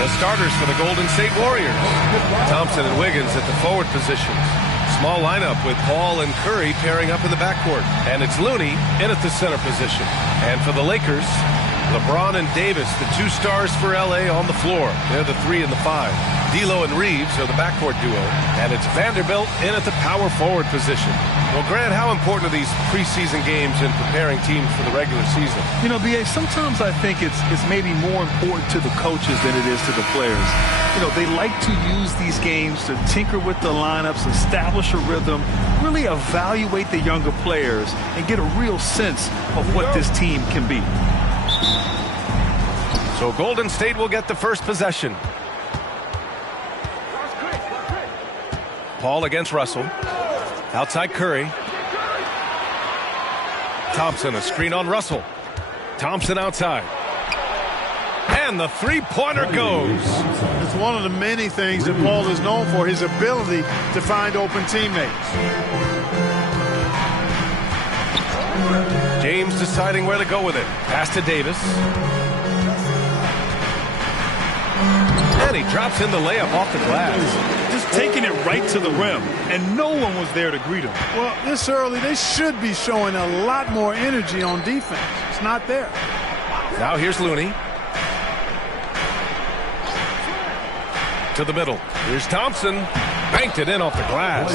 The starters for the Golden State Warriors. Thompson and Wiggins at the forward positions. Small lineup with Paul and Curry pairing up in the backcourt. And it's Looney in at the center position. And for the Lakers, LeBron and Davis, the two stars for LA on the floor. They're the 3 and the 5. D'Lo and Reeves are the backcourt duo. And it's Vanderbilt in at the power forward position. Well, Grant, how important are these preseason games in preparing teams for the regular season? You know, B.A., sometimes I think it's maybe more important to the coaches than it is to the players. You know, they like to use these games to tinker with the lineups, establish a rhythm, really evaluate the younger players, and get a real sense of what this team can be. So Golden State will get the first possession. Paul against Russell. Outside Curry. Thompson, a screen on Russell. Thompson outside. And the three-pointer goes. It's one of the many things that Paul is known for, his ability to find open teammates. James deciding where to go with it. Pass to Davis. And he drops in the layup off the glass. Just taking it right to the rim, and no one was there to greet him. Well, this early, they should be showing a lot more energy on defense. It's not there. Now here's Looney. To the middle. Here's Thompson. Banked it in off the glass.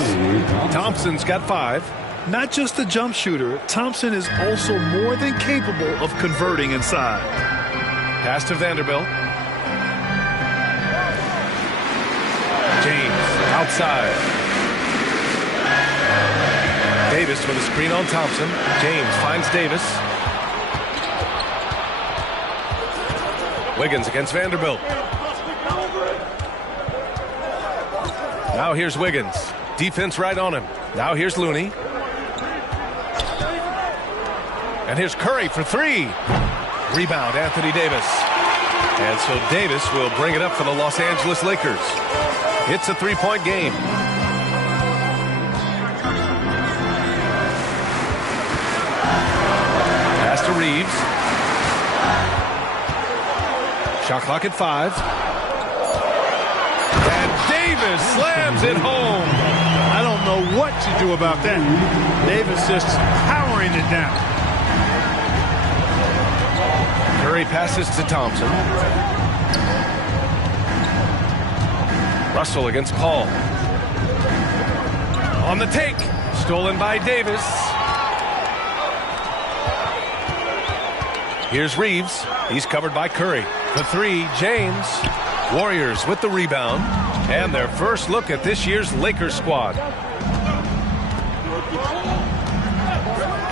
Thompson's got 5. Not just a jump shooter, Thompson is also more than capable of converting inside. Pass to Vanderbilt. James outside. Davis with a screen on Thompson. James finds Davis. Wiggins against Vanderbilt. Now here's Wiggins. Defense right on him. Now here's Looney. And here's Curry for 3. Rebound, Anthony Davis. And so Davis will bring it up for the Los Angeles Lakers. It's a 3-point game. Pass to Reeves. Shot clock at 5. And Davis slams it home. I don't know what to do about that. Davis just powering it down. Curry passes to Thompson. Russell against Paul. On the take. Stolen by Davis. Here's Reeves. He's covered by Curry. The 3, James. Warriors with the rebound. And their first look at this year's Lakers squad.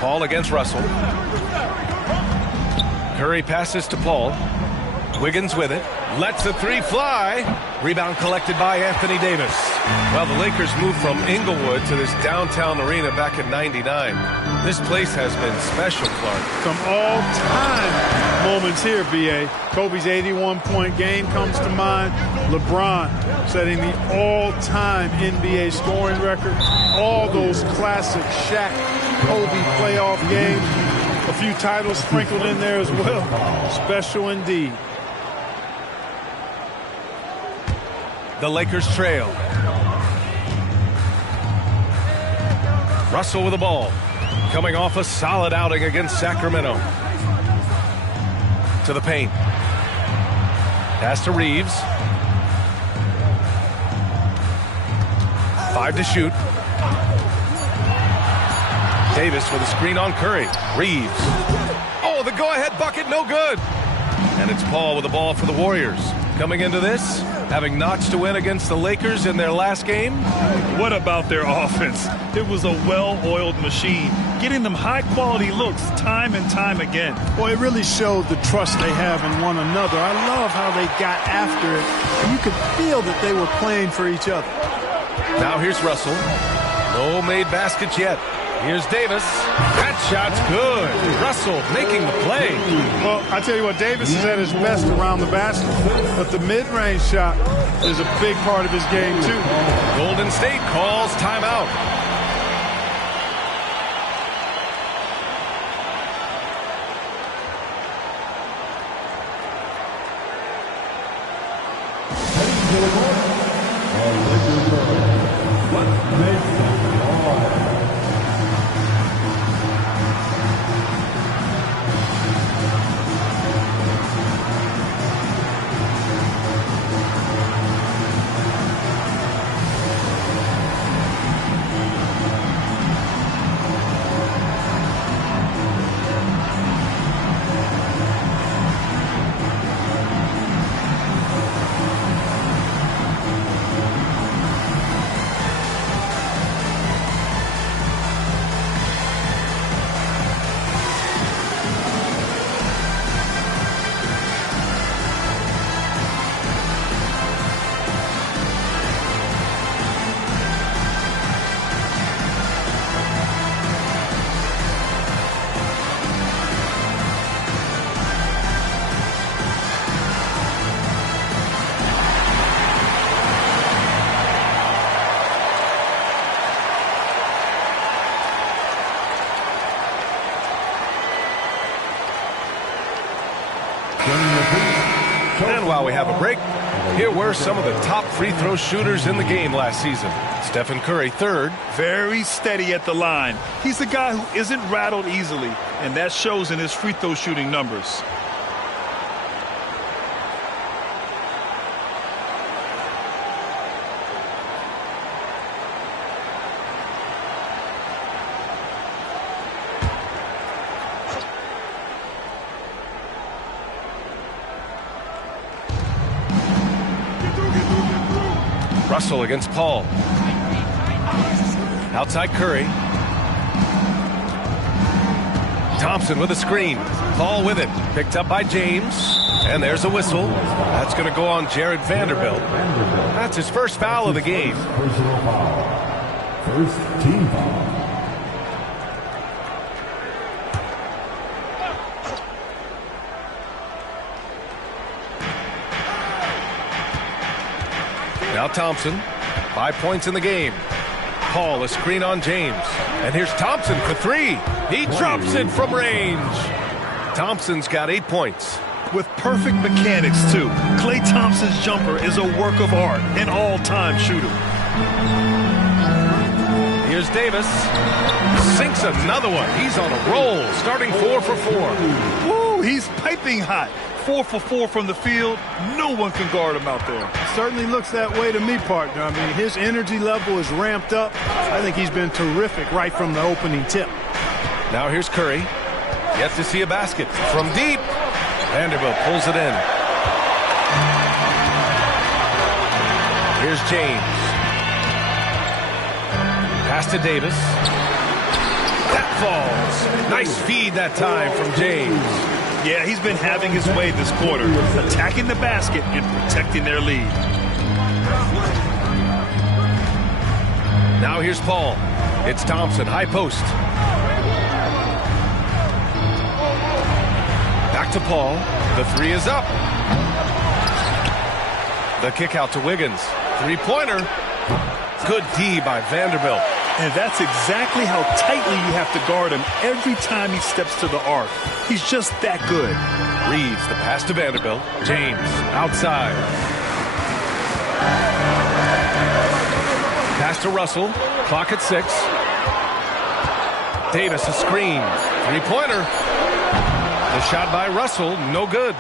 Paul against Russell. Curry passes to Paul. Wiggins with it. Lets the 3 fly. Rebound collected by Anthony Davis. Well, the Lakers moved from Inglewood to this downtown arena back in '99. This place has been special, Clark. Some all-time moments here, B.A. Kobe's 81-point game comes to mind. LeBron setting the all-time NBA scoring record. All those classic Shaq, Kobe playoff games. A few titles sprinkled in there as well. Special indeed. The Lakers trail. Russell with the ball. Coming off a solid outing against Sacramento. To the paint. Pass to Reeves. 5 to shoot. Davis with a screen on Curry. Reeves. Oh, the go-ahead bucket, no good. And it's Paul with the ball for the Warriors. Coming into this, having notched a win against the Lakers in their last game. What about their offense? It was a well-oiled machine, getting them high-quality looks time and time again. Boy, it really showed the trust they have in one another. I love how they got after it. And you could feel that they were playing for each other. Now here's Russell. No made baskets yet. Here's Davis. That shot's good. Russell making the play. Well, I tell you what, Davis is at his best around the basket, but the mid-range shot is a big part of his game, too. Golden State calls timeout. And while we have a break, here were some of the top free throw shooters in the game last season. Stephen Curry, third. Very steady at the line. He's a guy who isn't rattled easily, and that shows in his free throw shooting numbers. Russell against Paul. Outside Curry. Thompson with a screen. Paul with it. Picked up by James. And there's a whistle. That's going to go on Jared Vanderbilt. That's his first foul of the game. Personal foul. First team foul. Now Thompson, 5 points in the game. Paul, a screen on James. And here's Thompson for three. He drops it from range. Thompson's got 8 points. With perfect mechanics, too. Klay Thompson's jumper is a work of art, an all-time shooter. Here's Davis. Sinks another one. He's on a roll, starting 4 for 4. Woo, he's piping hot. 4 for 4 from the field. No one can guard him out there. Certainly looks that way to me, partner. I mean, his energy level is ramped up. I think he's been terrific right from the opening tip. Now here's Curry. Yet to see a basket from deep. Vanderbilt pulls it in. Here's James. Pass to Davis. That falls. Nice feed that time from James. Yeah, he's been having his way this quarter, attacking the basket and protecting their lead. Now here's Paul. It's Thompson, high post. Back to Paul. The three is up. The kick out to Wiggins. Three-pointer. Good D by Vanderbilt. And that's exactly how tightly you have to guard him every time he steps to the arc. He's just that good. Reeves, the pass to Vanderbilt. James, outside. Pass to Russell. Clock at 6. Davis, a screen. Three-pointer. The shot by Russell, no good.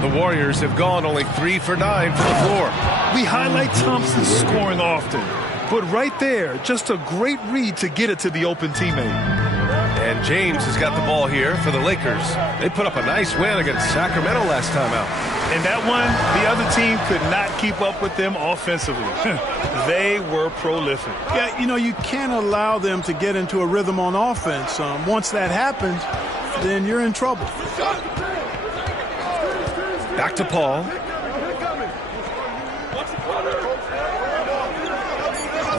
The Warriors have gone only 3 for 9 from the floor. We highlight Thompson's scoring often. But right there, just a great read to get it to the open teammate. And James has got the ball here for the Lakers. They put up a nice win against Sacramento last time out. And that one, the other team could not keep up with them offensively. They were prolific. Yeah, you know, you can't allow them to get into a rhythm on offense. Once that happens, then you're in trouble. Back to Paul.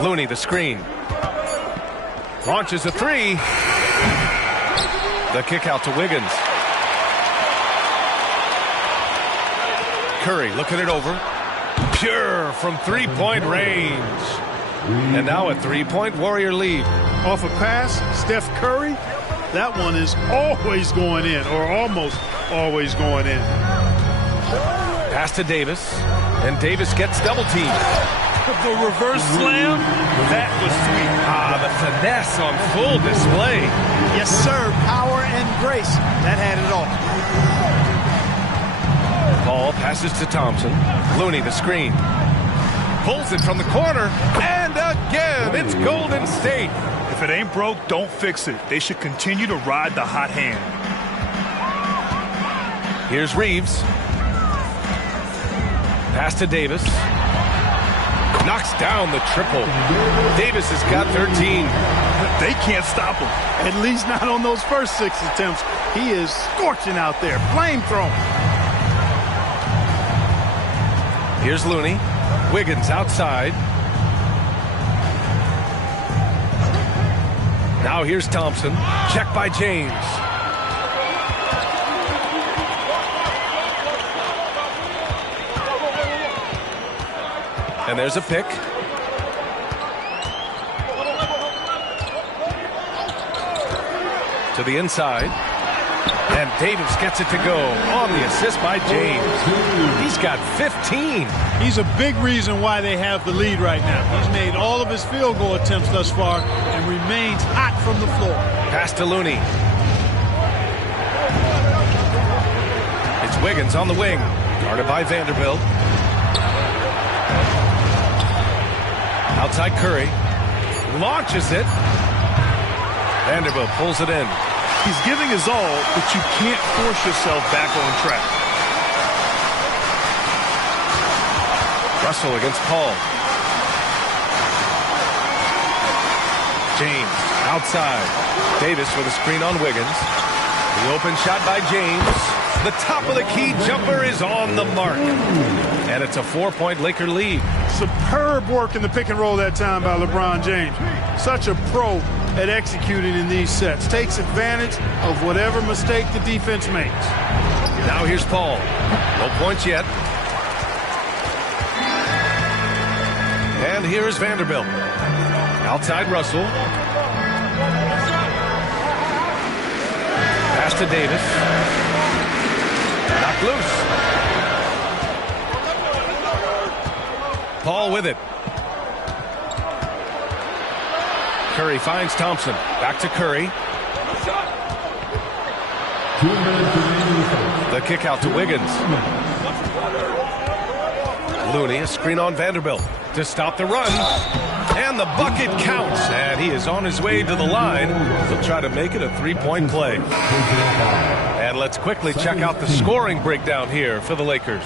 Looney, the screen. Launches a three. The kick out to Wiggins. Curry looking it over. Pure from three-point range. And now a three-point Warrior lead. Off a pass, Steph Curry. That one is always going in, or almost always going in. Pass Pass to Davis, and Davis gets double teamed. The reverse slam, that was sweet. The finesse on full display. Yes, sir. Power and grace. That had it all. Ball passes to Thompson. Looney the screen. Pulls it from the corner, and again, it's Golden State. If it ain't broke, don't fix it. They should continue to ride the hot hand. Here's Reeves. Pass to Davis. Knocks down the triple. Davis has got 13. They can't stop him. At least not on those first 6 attempts. He is scorching out there. Flamethrowing. Here's Looney. Wiggins outside. Now here's Thompson. Check by James. And there's a pick. To the inside. And Davis gets it to go on the assist by James. He's got 15. He's a big reason why they have the lead right now. He's made all of his field goal attempts thus far and remains hot from the floor. Pass to Looney. It's Wiggins on the wing. Guarded by Vanderbilt. Outside Curry. Launches it. Vanderbilt pulls it in. He's giving his all, but you can't force yourself back on track. Russell against Paul. James outside. Davis with a screen on Wiggins. The open shot by James. The top of the key jumper is on the mark. And it's a 4-point Laker lead. Superb work in the pick and roll that time by LeBron James. Such a pro at executing in these sets. Takes advantage of whatever mistake the defense makes. Now here's Paul. No points yet. And here's Vanderbilt. Outside Russell. Pass to Davis. Knocked loose. Paul with it. Curry finds Thompson. Back to Curry. The kick out to Wiggins. Looney, a screen on Vanderbilt to stop the run. And the bucket counts. And he is on his way to the line. He'll try to make it a 3-point play. And let's quickly check out the scoring breakdown here for the Lakers.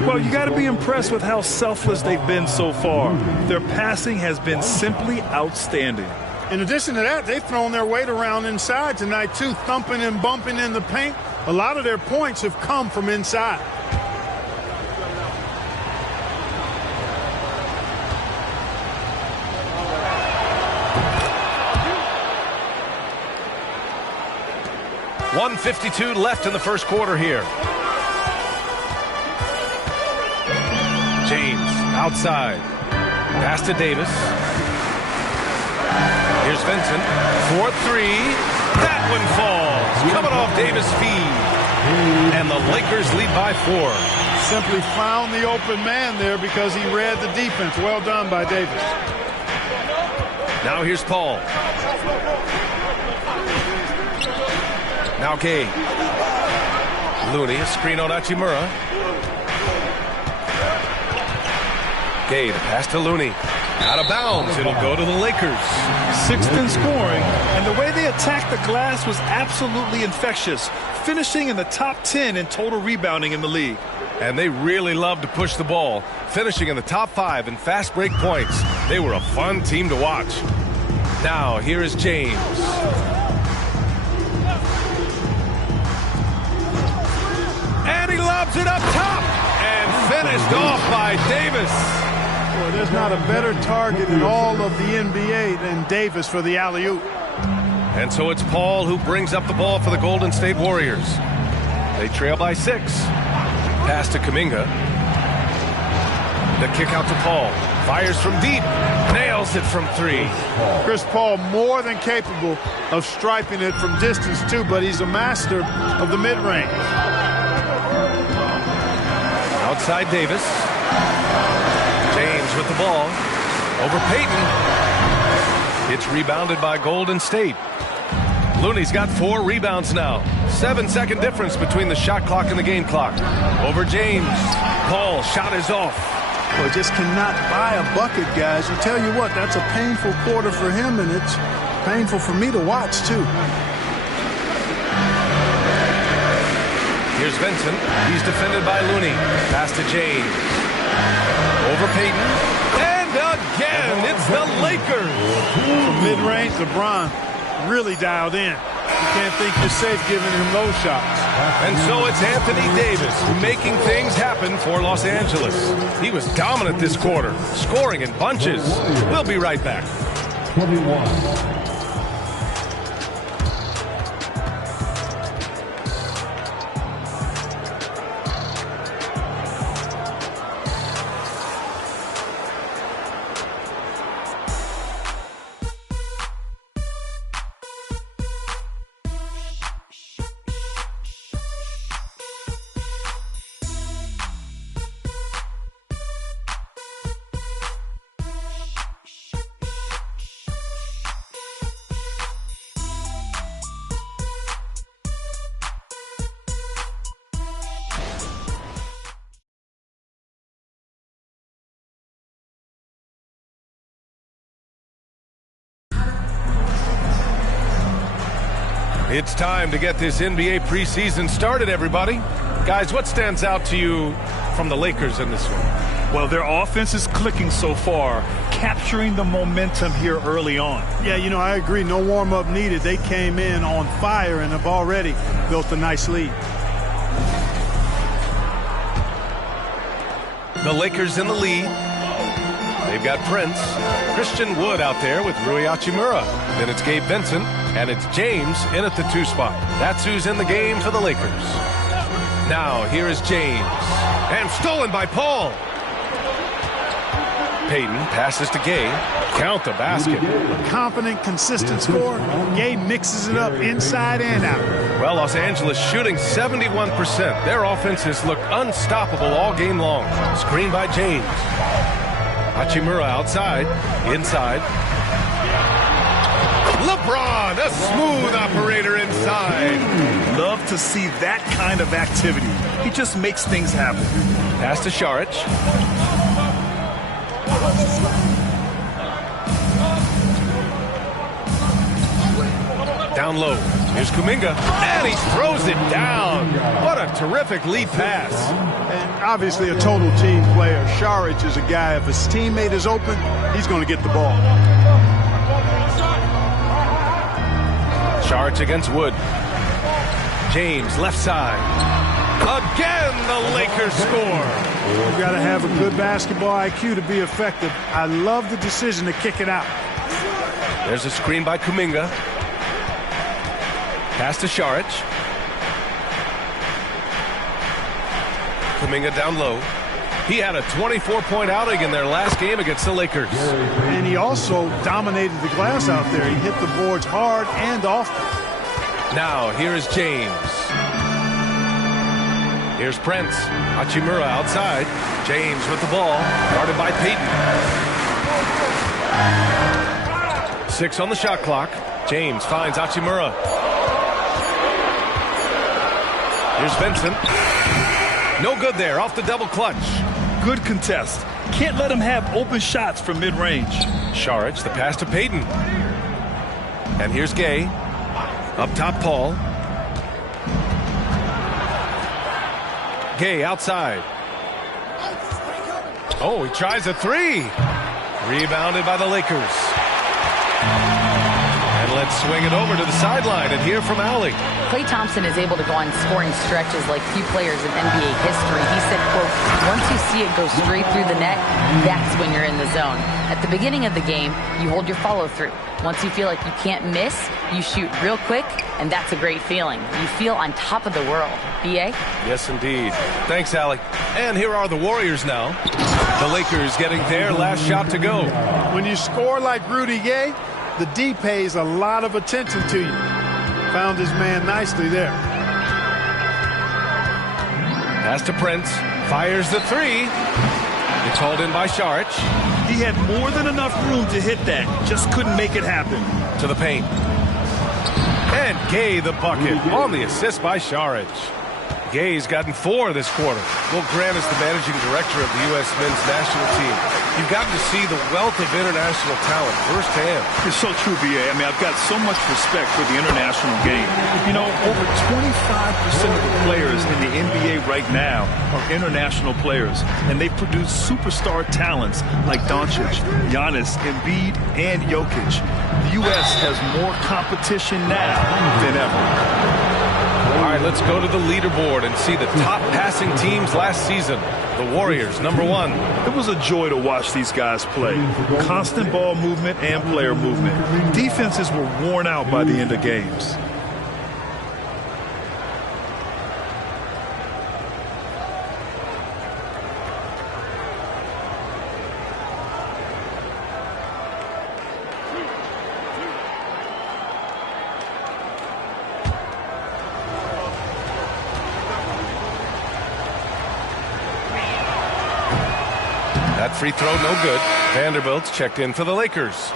Well, you got to be impressed with how selfless they've been so far. Their passing has been simply outstanding. In addition to that, they've thrown their weight around inside tonight, too, thumping and bumping in the paint. A lot of their points have come from inside. .152 left in the first quarter here. James outside. Pass to Davis. Here's Vincent. 4-3. That one falls. Coming off Davis' feed. And the Lakers lead by 4. Simply found the open man there because he read the defense. Well done by Davis. Now here's Paul. Now Gay. Looney, a screen on Hachimura. Gay, the pass to Looney. Out of bounds. It'll go to the Lakers. 6th in scoring, and the way they attacked the glass was absolutely infectious, finishing in the top 10 in total rebounding in the league. And they really love to push the ball, finishing in the top 5 in fast break points. They were a fun team to watch. Now, here is James. And he lobs it up top. And finished off by Davis. Boy, there's not a better target in all of the NBA than Davis for the alley-oop. And so it's Paul who brings up the ball for the Golden State Warriors. They trail by 6. Pass to Kuminga. The kick out to Paul. Fires from deep. Nails it from 3. Chris Paul more than capable of striping it from distance too, but he's a master of the mid-range. Outside Davis. James with the ball. Over Payton. It's rebounded by Golden State. Looney's got 4 rebounds now. 7-second difference between the shot clock and the game clock. Over James. Paul, shot is off. Well, just cannot buy a bucket, guys. I tell you what, that's a painful quarter for him, and it's painful for me to watch, too. Here's Vincent. He's defended by Looney. Pass to James. Over Payton. And again, it's the Lakers. From mid-range, LeBron really dialed in. You can't think you're safe giving him those shots. And so it's Anthony Davis making things happen for Los Angeles. He was dominant this quarter, scoring in bunches. We'll be right back. 21. It's time to get this NBA preseason started, everybody. Guys, what stands out to you from the Lakers in this one? Well, their offense is clicking so far, capturing the momentum here early on. Yeah, you know, I agree. No warm-up needed. They came in on fire and have already built a nice lead. The Lakers in the lead. They've got Prince, Christian Wood out there with Rui Hachimura. Then it's Gabe Vincent, and it's James in at the 2 spot. That's who's in the game for the Lakers. Now, here is James. And stolen by Paul. Payton passes to Gabe. Count the basket. A confident, consistent score. Gabe mixes it up inside and out. Well, Los Angeles shooting 71%. Their offenses look unstoppable all game long. Screen by James. Hachimura outside, inside. LeBron, a smooth operator inside. Love to see that kind of activity. He just makes things happen. Pass to Šarić. Down low. Here's Kuminga. And he throws it down. What a terrific lead pass. And obviously a total team player. Šarić is a guy, if his teammate is open, he's going to get the ball. Šarić against Wood. James, left side. Again, the Lakers score. You've got to have a good basketball IQ to be effective. I love the decision to kick it out. There's a screen by Kuminga. Pass to Šarić. Kuminga down low. He had a 24-point outing in their last game against the Lakers. And he also dominated the glass out there. He hit the boards hard and often. Now, here is James. Here's Prince. Hachimura outside. James with the ball. Guarded by Payton. 6 on the shot clock. James finds Hachimura. Here's Vincent. No good there. Off the double clutch. Good contest. Can't let him have open shots from mid-range. Šarić, the pass to Payton. And here's Gay. Up top, Paul. Gay outside. Oh, he tries a 3. Rebounded by the Lakers. And let's swing it over to the sideline and hear from Allie. Klay Thompson is able to go on scoring stretches like few players in NBA history. He said, quote, once you see it go straight through the net, that's when you're in the zone. At the beginning of the game, you hold your follow-through. Once you feel like you can't miss, you shoot real quick, and that's a great feeling. You feel on top of the world. B.A.? Yes, indeed. Thanks, Allie. And here are the Warriors now. The Lakers getting their last shot to go. When you score like Rudy Gay, the D pays a lot of attention to you. Found his man nicely there. Pass to Prince. Fires the three. It's hauled in by Saric. He had more than enough room to hit that. Just couldn't make it happen. To the paint. And Gay the bucket on the assist by Saric. Gay's gotten 4 this quarter. Well, Grant is the managing director of the U.S. men's national team. You've gotten to see the wealth of international talent firsthand. It's so true, B.A. I mean, I've got so much respect for the international game. You know, over 25% of the players in the NBA right now are international players, and they produce superstar talents like Doncic, Giannis, Embiid, and Jokic. The U.S. has more competition now than ever. All right, let's go to the leaderboard and see the top passing teams last season. The Warriors, number 1. It was a joy to watch these guys play. Constant ball movement and player movement. Defenses were worn out by the end of games. That free throw, no good. Vanderbilt's checked in for the Lakers.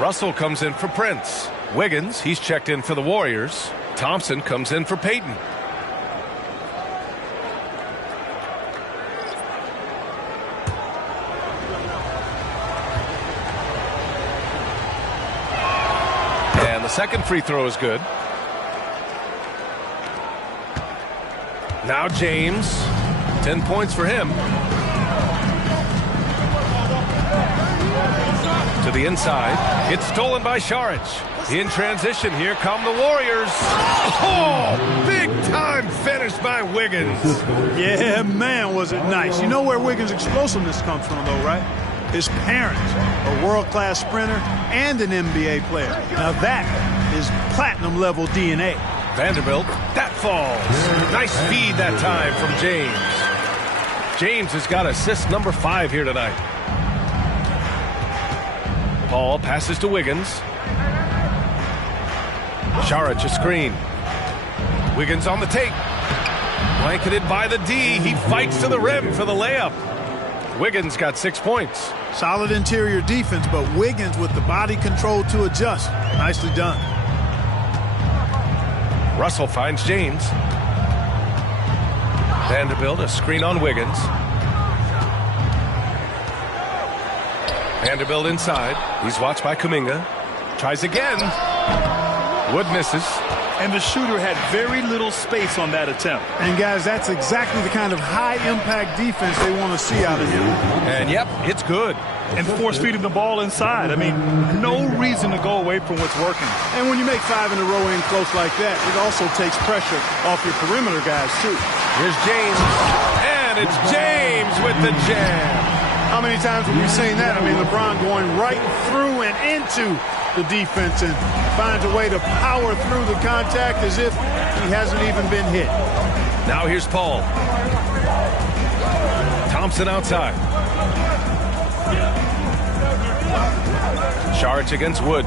Russell comes in for Prince. Wiggins, he's checked in for the Warriors. Thompson comes in for Payton. And the second free throw is good. Now James, 10 points for him. To the inside. It's stolen by Saric. In transition, here come the Warriors. Oh, big time finish by Wiggins. Yeah, man, was it nice. You know where Wiggins' explosiveness comes from, though, right? His parents, a world-class sprinter and an NBA player. Now that is platinum-level DNA. Vanderbilt, that falls. Nice feed that time from James. James has got assist number 5 here tonight. Paul passes to Wiggins. Saric a screen. Wiggins on the take. Blanketed by the D. He fights to the rim for the layup. Wiggins got 6 points. Solid interior defense, but Wiggins with the body control to adjust. Nicely done. Russell finds James. Vanderbilt a screen on Wiggins. Vanderbilt inside. He's watched by Kuminga. Tries again. Wood misses. And the shooter had very little space on that attempt. And, guys, that's exactly the kind of high-impact defense they want to see out of you. And, yep, it's good. And force-feeding the ball inside. I mean, no reason to go away from what's working. And when you make 5 in a row in close like that, it also takes pressure off your perimeter guys, too. Here's James. And it's James with the jam. How many times have we seen that? I mean, LeBron going right through and into the defense and finds a way to power through the contact as if he hasn't even been hit. Now here's Paul. Thompson outside. Saric against Wood.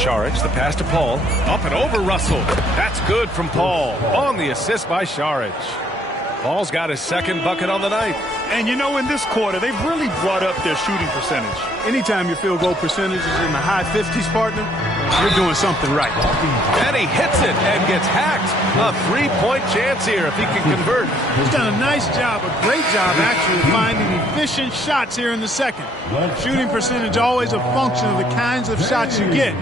Saric, the pass to Paul. Up and over Russell. That's good from Paul. On the assist by Saric. Paul's got his second bucket on the night. And you know, in this quarter, they've really brought up their shooting percentage. Anytime your field goal percentage is in the high 50s, partner, you're doing something right. And he hits it and gets hacked. A 3-point chance here if he can convert. He's done a nice job, a great job, actually, finding efficient shots here in the second. Shooting percentage always a function of the kinds of shots you get.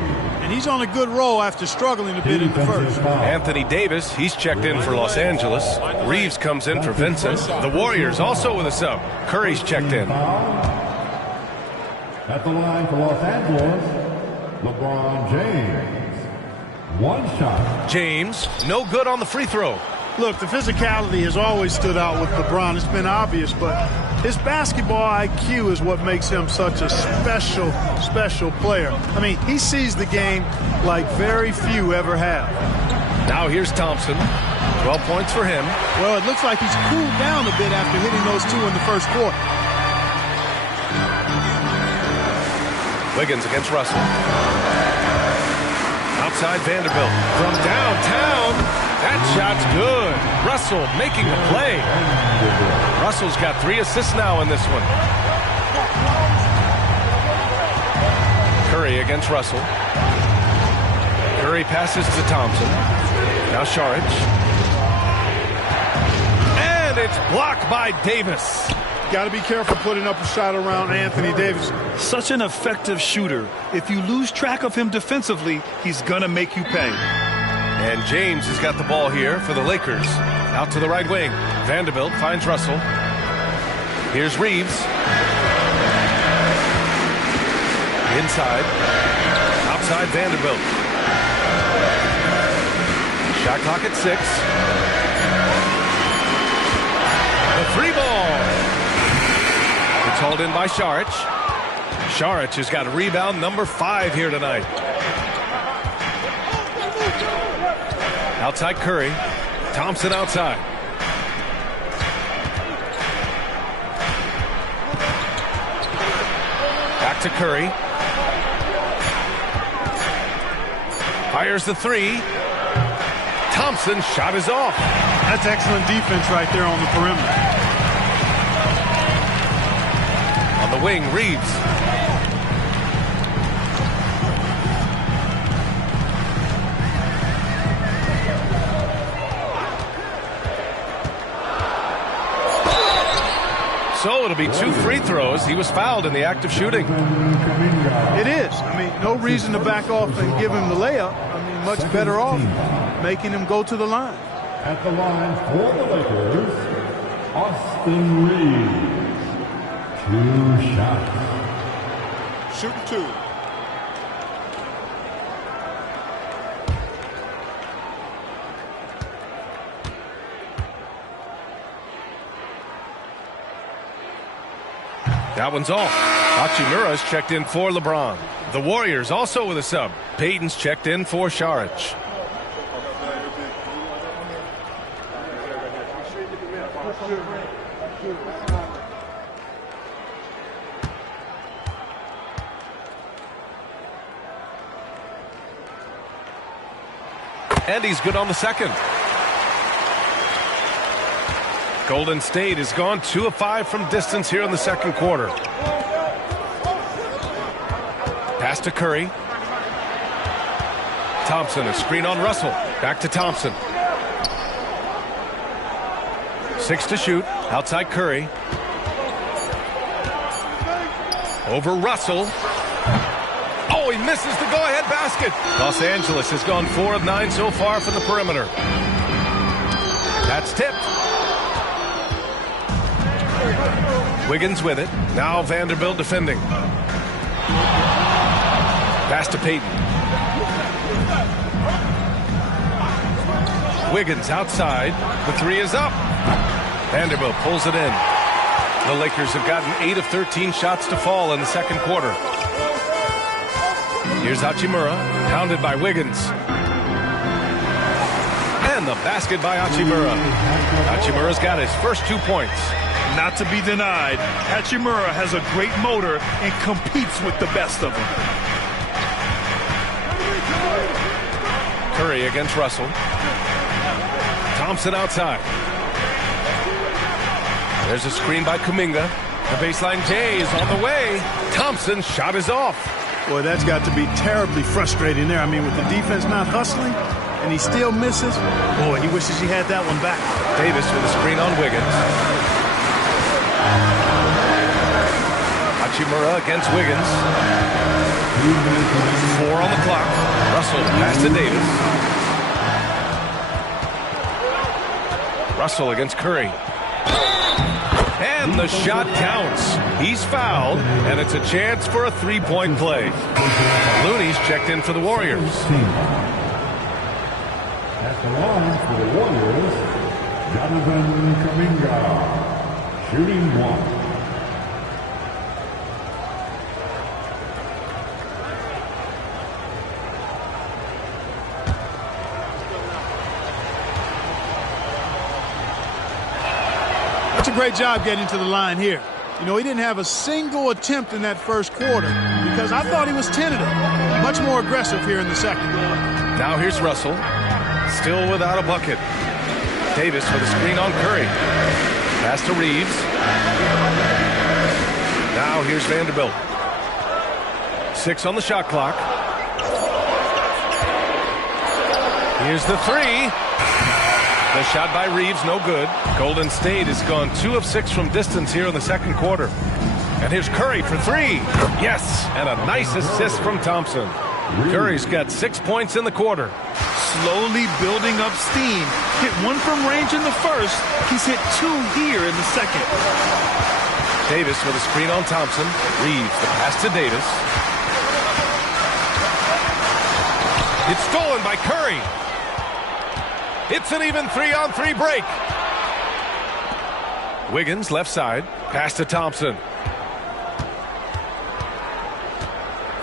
And he's on a good roll after struggling a bit in the first. Anthony Davis, he's checked in for Los Angeles. Reeves comes in for Vincent. The Warriors also with a sub. Curry's checked in. At the line for Los Angeles, LeBron James. 1 shot. James, no good on the free throw. Look, the physicality has always stood out with LeBron. It's been obvious, but his basketball IQ is what makes him such a special player. I mean, he sees the game like very few ever have. Now here's Thompson. 12 points for him. Well, it looks like he's cooled down a bit after hitting those 2 in the first quarter. Wiggins against Russell. Outside Vanderbilt. From downtown, That shot's good. Russell making the play. Russell's got 3 assists now in this one. Curry against Russell. Curry passes to Thompson. Now Saric. And it's blocked by Davis. Got to be careful putting up a shot around Anthony Davis. Such an effective shooter. If you lose track of him defensively, he's going to make you pay. And James has got the ball here for the Lakers. Out to the right wing. Vanderbilt finds Russell. Here's Reeves. Inside. Outside Vanderbilt. Shot clock at 6. The 3-ball. It's hauled in by Saric. Saric has got rebound number 5 here tonight. Outside Curry. Thompson outside. Back to Curry. Fires the 3. Thompson's shot is off. That's excellent defense right there on the perimeter. On the wing, Reeves. So it'll be 2 free throws. He was fouled in the act of shooting. It is. I mean, no reason to back off and give him the layup. I mean, much better off making him go to the line. At the line for the Lakers, Austin Reeves. 2 shots. Shooting 2. That one's off. Hachimura's checked in for LeBron. The Warriors also with a sub. Payton's checked in for Saric. And he's good on the second. Golden State has gone 2 of 5 from distance here in the second quarter. Pass to Curry. Thompson, a screen on Russell. Back to Thompson. 6 to shoot. Outside Curry. Over Russell. Oh, he misses the go-ahead basket. Los Angeles has gone 4 of 9 so far from the perimeter. That's tipped. Wiggins with it. Now Vanderbilt defending. Pass to Payton. Wiggins outside. The 3 is up. Vanderbilt pulls it in. The Lakers have gotten 8 of 13 shots to fall in the second quarter. Here's Hachimura, pounded by Wiggins. And the basket by Hachimura. Hachimura's got his first 2 points. Not to be denied, Hachimura has a great motor and competes with the best of them. Curry against Russell. Thompson outside. There's a screen by Kuminga. The baseline J is on the way. Thompson's shot is off. Boy, that's got to be terribly frustrating there. I mean, with the defense not hustling and he still misses. Boy, he wishes he had that one back. Davis with a screen on Wiggins. Hachimura against Wiggins. 4 on the clock. Russell pass to Davis. Russell against Curry. And the shot counts. He's fouled, and it's a chance for a 3-point play. Looney's checked in for the Warriors. At the line for the Warriors, Jonathan Kuminga, shooting 1. That's a great job getting to the line here. You know, he didn't have a single attempt in that first quarter because I thought he was tentative. Much more aggressive here in the second. Now here's Russell. Still without a bucket. Davis with a screen on Curry. Pass to Reeves. Now here's Vanderbilt. 6 on the shot clock. Here's the three. The shot by Reeves, no good. Golden State has gone 2 of 6 from distance here in the second quarter. And here's Curry for 3. Yes, and a nice assist from Thompson. Curry's got 6 points in the quarter. Slowly building up steam. Hit 1 from range in the first. He's hit 2 here in the second. Davis with a screen on Thompson. Reeves the pass to Davis. It's stolen by Curry. It's an even 3-on-3 break. Wiggins left side. Pass to Thompson.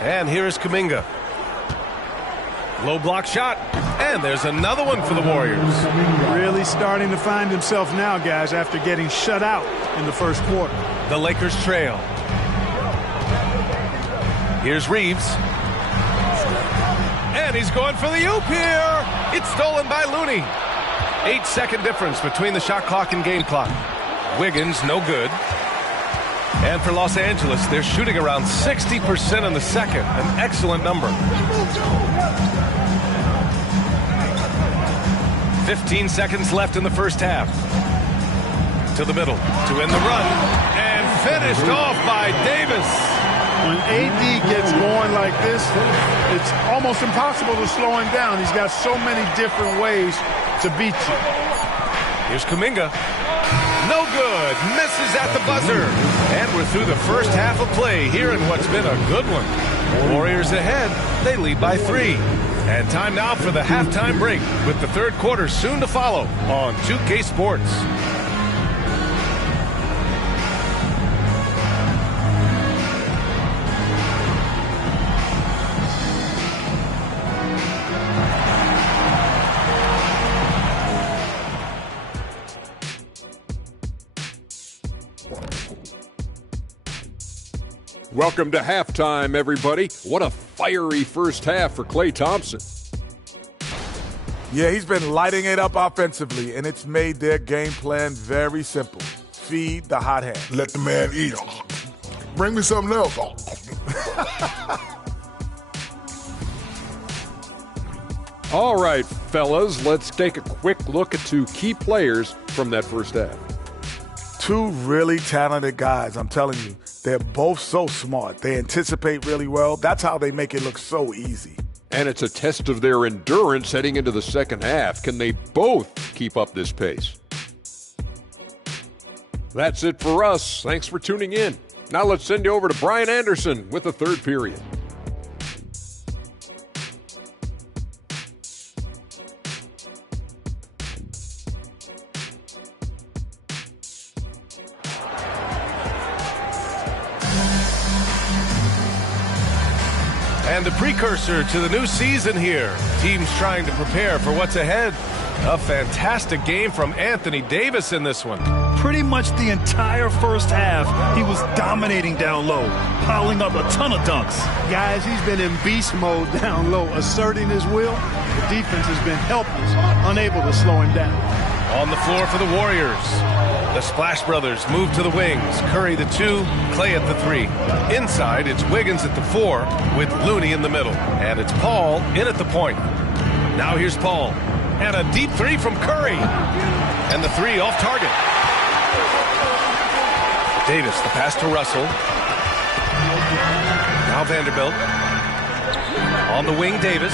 And here is Kuminga. Low block shot. And there's another one for the Warriors. Really starting to find himself now, guys, after getting shut out in the first quarter. The Lakers trail. Here's Reeves. And he's going for the oop here. It's stolen by Looney. 8-second difference between the shot clock and game clock. Wiggins, no good. And for Los Angeles, they're shooting around 60% in the second. An excellent number. 15 seconds left in the first half. To the middle, to end the run. And finished off by Davis. When AD gets going like this, it's almost impossible to slow him down. He's got so many different ways to beat you. Here's Kuminga. No good. Misses at the buzzer. And we're through the first half of play here in what's been a good one. Warriors ahead. They lead by 3. And time now for the halftime break with the third quarter soon to follow on 2K Sports. Welcome to halftime, everybody. What a fiery first half for Klay Thompson. Yeah, he's been lighting it up offensively, and it's made their game plan very simple. Feed the hot hand. Let the man eat. Bring me something else. All right, fellas, let's take a quick look at 2 key players from that first half. 2 really talented guys, I'm telling you. They're both so smart. They anticipate really well. That's how they make it look so easy. And it's a test of their endurance heading into the second half. Can they both keep up this pace? That's it for us. Thanks for tuning in. Now let's send you over to Brian Anderson with the third period. And a precursor to the new season here. Teams trying to prepare for what's ahead. A fantastic game from Anthony Davis in this one. Pretty much the entire first half, he was dominating down low, piling up a ton of dunks. Guys, he's been in beast mode down low, asserting his will. The defense has been helpless, unable to slow him down. On the floor for the Warriors. The Splash Brothers move to the wings. Curry the 2, Klay at the 3. Inside, it's Wiggins at the 4 with Looney in the middle. And it's Paul in at the point. Now here's Paul. And a deep 3 from Curry. And the 3 off target. Davis, the pass to Russell. Now Vanderbilt. On the wing, Davis.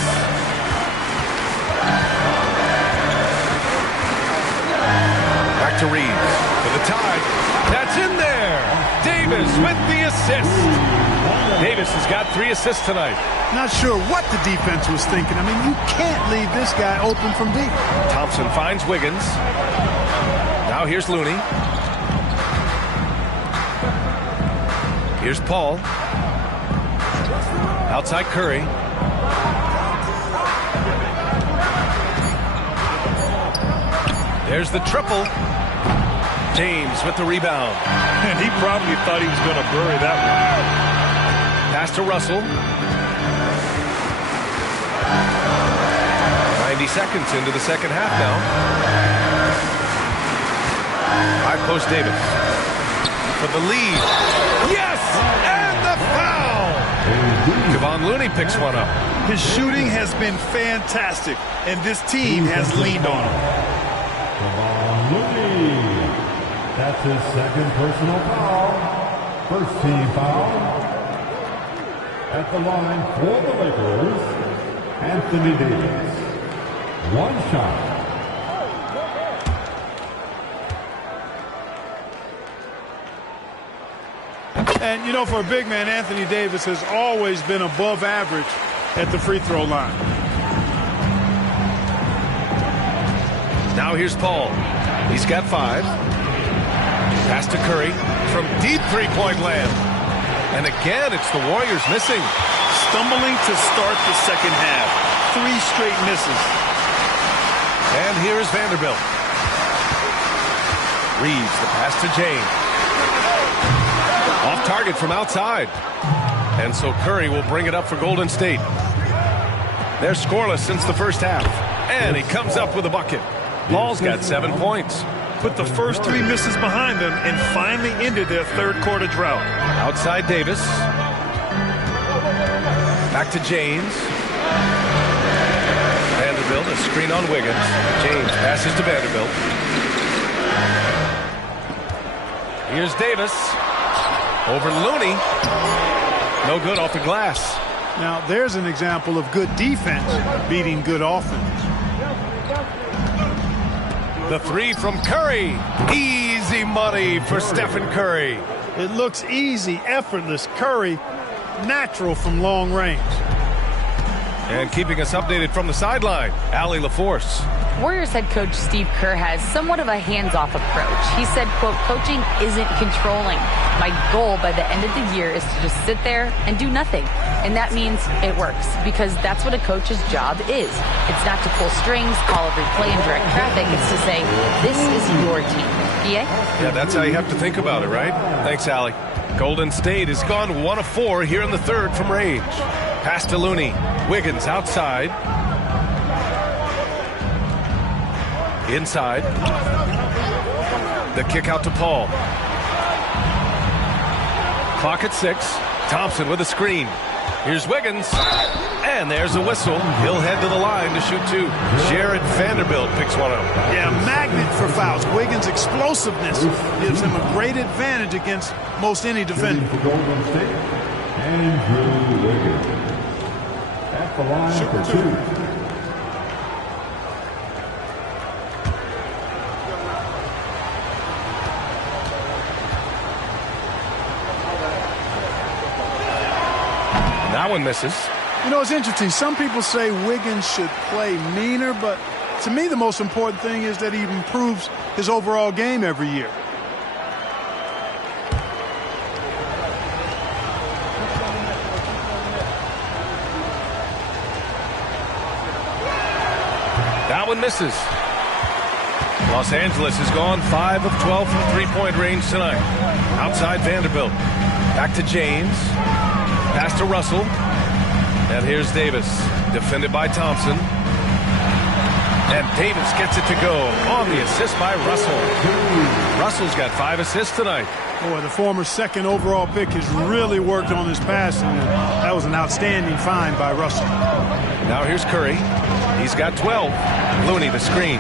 Back to Reeves for the tie. That's in there. Davis with the assist. Davis has got 3 assists tonight. Not sure what the defense was thinking. I mean, you can't leave this guy open from deep. Thompson finds Wiggins. Now here's Looney. Here's Paul. Outside Curry. There's the triple. James with the rebound. And he probably thought he was going to bury that one. Pass to Russell. 90 seconds into the second half now. High post Davis for the lead. Yes! And the foul! Kevon Looney picks one up. His shooting has been fantastic, and this team has leaned on him. Kevon Looney. That's his second personal foul. First team foul. At the line for the Lakers, Anthony Davis. One shot. And, you know, for a big man, Anthony Davis has always been above average at the free throw line. Now here's Paul. He's got 5. Pass to Curry from deep three-point land. And again, it's the Warriors missing. Stumbling to start the second half. 3 straight misses. And here is Vanderbilt. Reeves, the pass to James. Off target from outside. And so Curry will bring it up for Golden State. They're scoreless since the first half. And he comes up with a bucket. Paul's got 7 points. Put the first 3 misses behind them and finally ended their third quarter drought. Outside Davis. Back to James. Vanderbilt, a screen on Wiggins. James passes to Vanderbilt. Here's Davis. Over Looney. No good off the glass. Now, there's an example of good defense beating good offense. The 3 from Curry. Easy money for Stephen Curry. It looks easy, effortless. Curry, natural from long range. And keeping us updated from the sideline, Allie LaForce. Warriors head coach Steve Kerr has somewhat of a hands-off approach. He said, quote, coaching isn't controlling. My goal by the end of the year is to just sit there and do nothing. And that means it works because that's what a coach's job is. It's not to pull strings, call every play and direct traffic. It's to say, this is your team. PA? Yeah, that's how you have to think about it, right? Thanks, Allie. Golden State has gone 1 of 4 here in the third from range. Pass to Looney. Wiggins outside. Inside. The kick out to Paul. Clock at 6. Thompson with a screen. Here's Wiggins. And there's a whistle. He'll head to the line to shoot 2. Jared Vanderbilt picks one up. Yeah, magnet for fouls. Wiggins' explosiveness gives him a great advantage against most any defender. For Golden State, Andrew Wiggins. At the line for 2. That one misses. You know, it's interesting. Some people say Wiggins should play meaner, but to me the most important thing is that he improves his overall game every year. That one misses. Los Angeles has gone 5 of 12 from three-point range tonight. Outside Vanderbilt. Back to James. Pass to Russell. And here's Davis. Defended by Thompson. And Davis gets it to go on the assist by Russell. Russell's got 5 assists tonight. Boy, the former second overall pick has really worked on his passing. And that was an outstanding find by Russell. Now here's Curry. He's got 12. Looney the screen.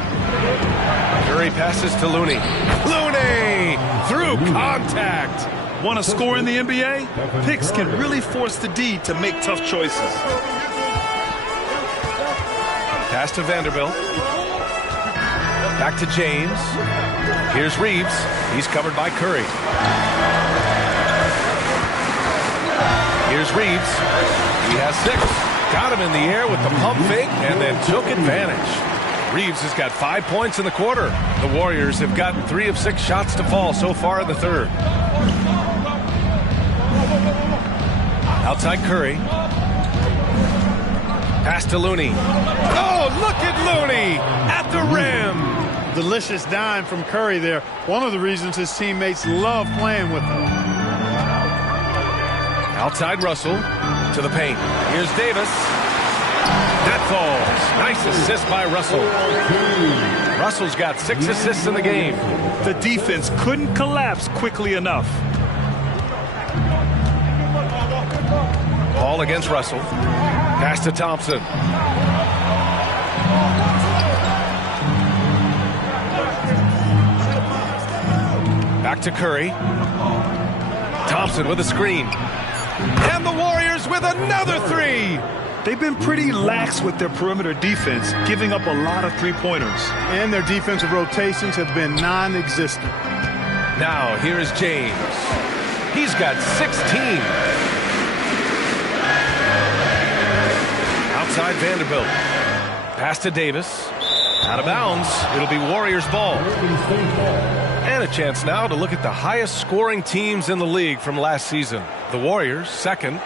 Curry passes to Looney. Looney through contact. Want to score in the NBA? Picks can really force the D to make tough choices. Pass to Vanderbilt. Back to James. Here's Reeves. He's covered by Curry. Here's Reeves. He has 6. Got him in the air with the pump fake and then took advantage. Reeves has got 5 points in the quarter. The Warriors have gotten 3 of 6 shots to fall so far in the third. Outside Curry. Pass to Looney. Oh, look at Looney at the rim. Delicious dime from Curry there. One of the reasons his teammates love playing with him. Outside Russell to the paint. Here's Davis. That falls. Nice assist by Russell. Russell's got 6 assists in the game. The defense couldn't collapse quickly enough. Ball against Russell. Pass to Thompson. Back to Curry. Thompson with a screen. And the Warriors with another 3. They've been pretty lax with their perimeter defense, giving up a lot of three-pointers. And their defensive rotations have been non-existent. Now, here is James. He's got 16. Outside Vanderbilt. Pass to Davis. Out of bounds. It'll be Warriors ball. And a chance now to look at the highest scoring teams in the league from last season. The Warriors, second.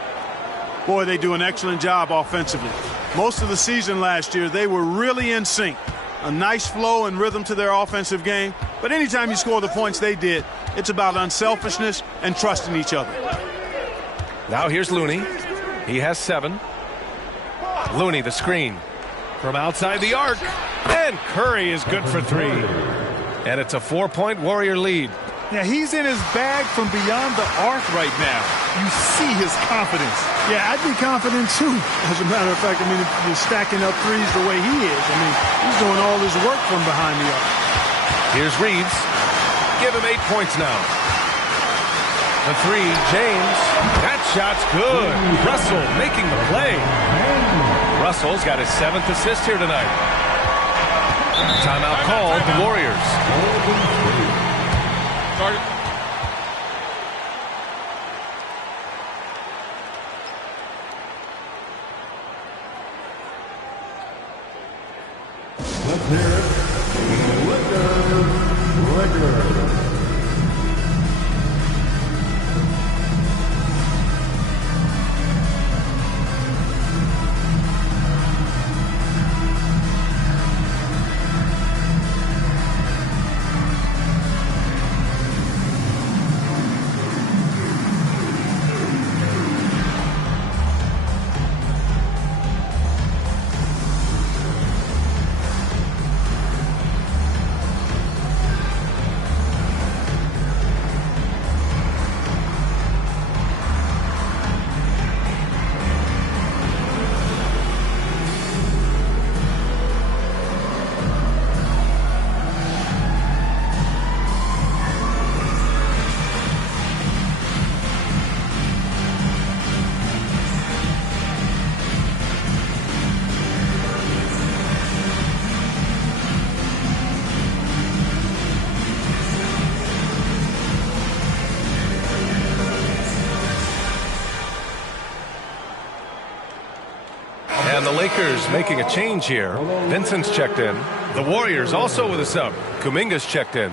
Boy, they do an excellent job offensively. Most of the season last year, they were really in sync. A nice flow and rhythm to their offensive game. But anytime you score the points they did, it's about unselfishness and trusting each other. Now here's Looney. He has 7. Looney, the screen. From outside the arc. And Curry is good for 3. And it's a 4-point Warrior lead. Yeah, he's in his bag from beyond the arc right now. You see his confidence. Yeah, I'd be confident too. As a matter of fact, I mean, if you're stacking up threes the way he is, I mean, he's doing all his work from behind the arc. Here's Reeves. Give him 8 points now. The 3, James. That shot's good. Russell making the play. Russell's got his 7th assist here tonight. Timeout called, the Warriors. Let's hear it. Lakers. And the Lakers making a change here. Vincent's checked in. The Warriors also with a sub. Kuminga's checked in.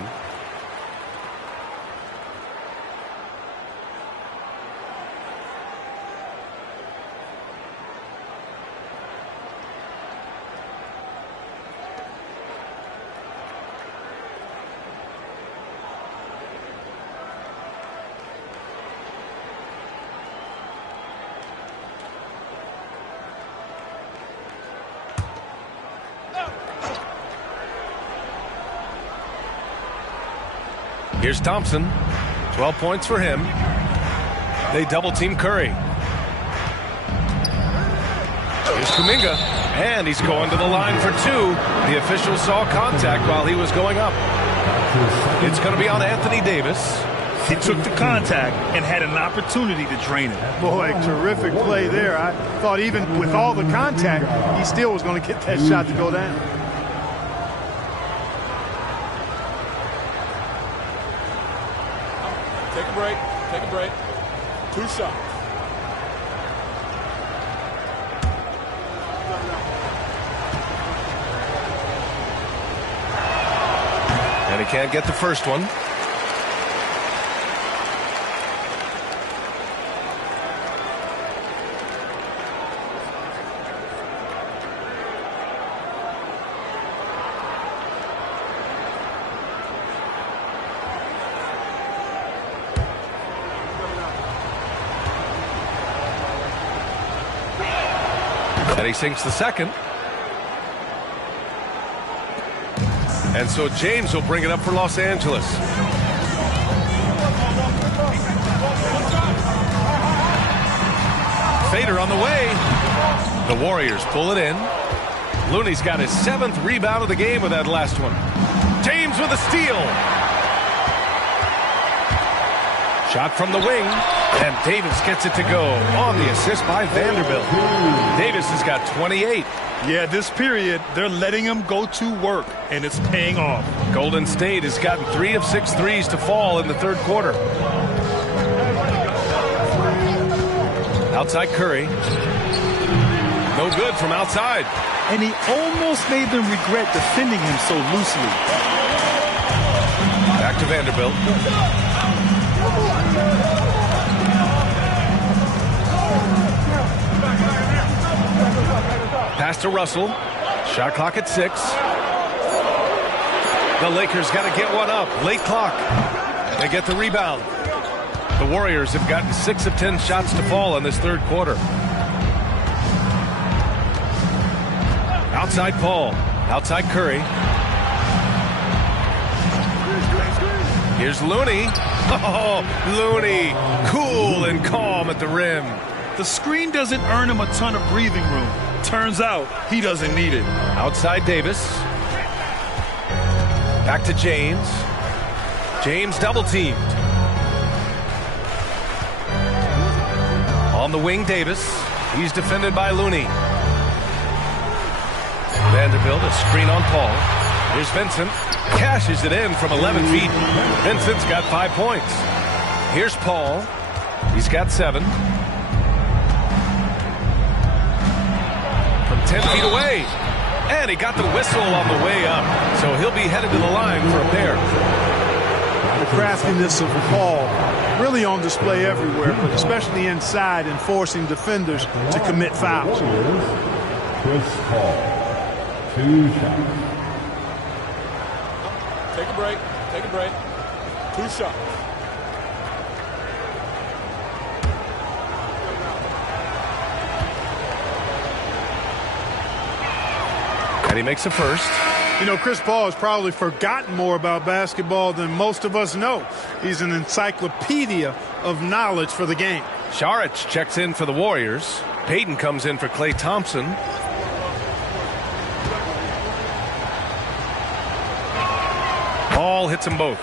Here's Thompson. 12 points for him. They double-team Curry. Here's Kuminga. And he's going to the line for 2. The official saw contact while he was going up. It's going to be on Anthony Davis. He took the contact and had an opportunity to drain it. Boy, terrific play there. I thought even with all the contact, he still was going to get that shot to go down. Take a break. 2 shots. And he can't get the first one. And he sinks the second. And so James will bring it up for Los Angeles. Fader on the way. The Warriors pull it in. Looney's got his 7th rebound of the game with that last one. James with a steal. Shot from the wing, and Davis gets it to go on the assist by Vanderbilt. Davis has got 28. Yeah, this period, they're letting him go to work, and it's paying off. Golden State has gotten 3 of 6 threes to fall in the third quarter. Outside Curry. No good from outside. And he almost made them regret defending him so loosely. Back to Vanderbilt. Pass to Russell. Shot clock at 6. The Lakers got to get one up. Late clock. They get the rebound. The Warriors have gotten 6 of 10 shots to fall in this third quarter. Outside Paul. Outside Curry. Here's Looney. Oh, Looney. Cool and calm at the rim. The screen doesn't earn him a ton of breathing room. Turns out he doesn't need it. Outside Davis. Back to James. James double teamed. On the wing, Davis. He's defended by Looney. Vanderbilt, a screen on Paul. Here's Vincent. Cashes it in from 11 feet. Vincent's got 5 points. Here's Paul. He's got 7. From 10 feet away. And he got the whistle on the way up. So he'll be headed to the line for a pair. The craftiness of Paul really on display everywhere, but especially inside and forcing defenders to commit fouls. Chris Paul, 2 shots. Take a break. Take a break. 2 shots. And he makes a first. You know, Chris Paul has probably forgotten more about basketball than most of us know. He's an encyclopedia of knowledge for the game. Šarić checks in for the Warriors. Payton comes in for Klay Thompson. Ball hits them both.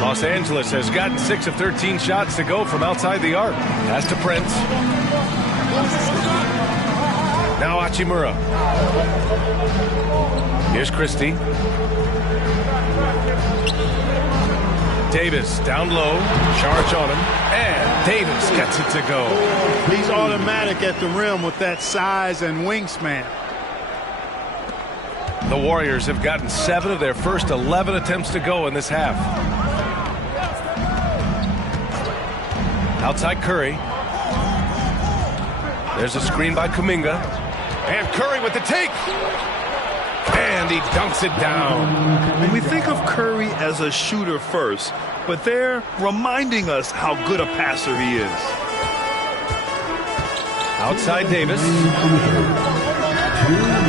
Los Angeles has gotten 6 of 13 shots to go from outside the arc. Pass to Prince. Now Hachimura. Here's Christie. Davis down low. Šarić on him. And Davis gets it to go. He's automatic at the rim with that size and wingspan. The Warriors have gotten 7 of their first 11 attempts to go in this half. Outside Curry. There's a screen by Kuminga. And Curry with the take. And he dunks it down. And we think of Curry as a shooter first, but they're reminding us how good a passer he is. Outside Davis.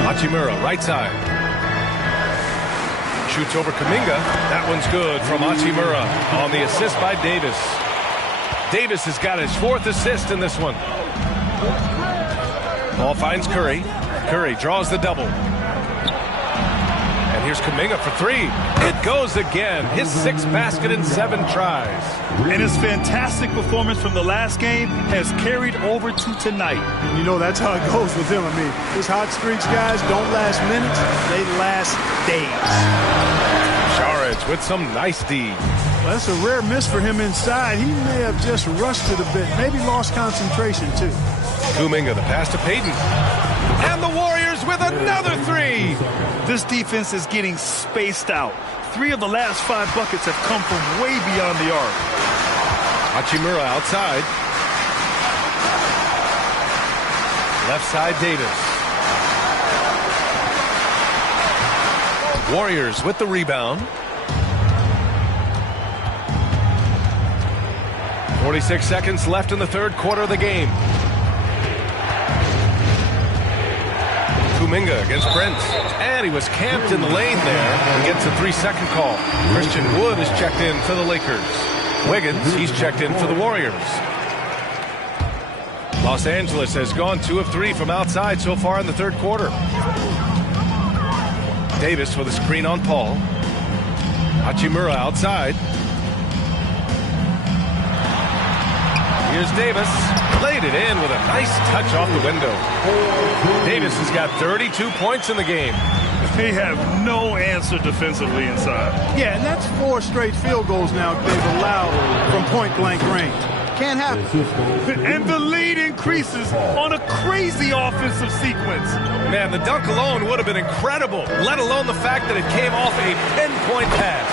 Hachimura, right side. Shoots over Kuminga. That one's good from Hachimura on the assist by Davis. Davis has got his 4th assist in this one. Ball finds Curry. Curry draws the double. And here's Kuminga for 3. It goes again. His 6th basket in 7 tries. And his fantastic performance from the last game has carried over to tonight. You know, that's how it goes with him. I mean, his hot streaks, guys, don't last minutes. They last days. Šarić with some nice D. Well, that's a rare miss for him inside. He may have just rushed it a bit. Maybe lost concentration, too. Kuminga, the pass to Payton. And the Warriors with another 3. This defense is getting spaced out. 3 of the last 5 buckets have come from way beyond the arc. Hachimura outside. Left side Davis. Warriors with the rebound. 46 seconds left in the third quarter of the game. Kuminga against Prince. And he was camped in the lane there and gets a 3-second call. Christian Wood is checked in for the Lakers. Wiggins, he's checked in for the Warriors. Los Angeles has gone 2 of 3 from outside so far in the third quarter. Davis with a screen on Paul. Hachimura outside. Here's Davis. Laid it in with a nice touch off the window. Davis has got 32 points in the game. They have no answer defensively inside. Yeah, and that's 4 straight field goals now they've allowed from point-blank range. Can't happen. And the lead increases on a crazy offensive sequence. Man, the dunk alone would have been incredible, let alone the fact that it came off a pinpoint pass.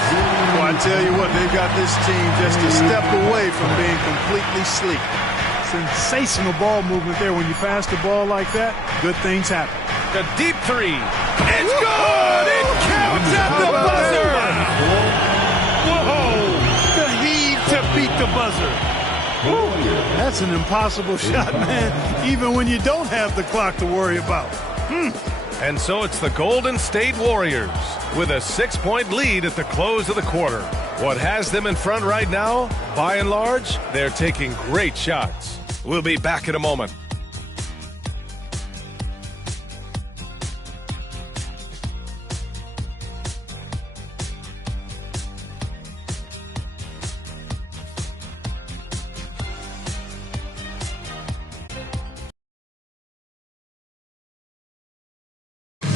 Well, I tell you what, they've got this team just a step away from being completely sleek. Sensational ball movement there. When you pass the ball like that, good things happen. The deep 3. It's good! It counts at the buzzer! Whoa! The heave to beat the buzzer. Woo. That's an impossible shot, man, even when you don't have the clock to worry about. And so it's the Golden State Warriors with a 6-point lead at the close of the quarter. What has them in front right now? By and large, they're taking great shots. We'll be back in a moment.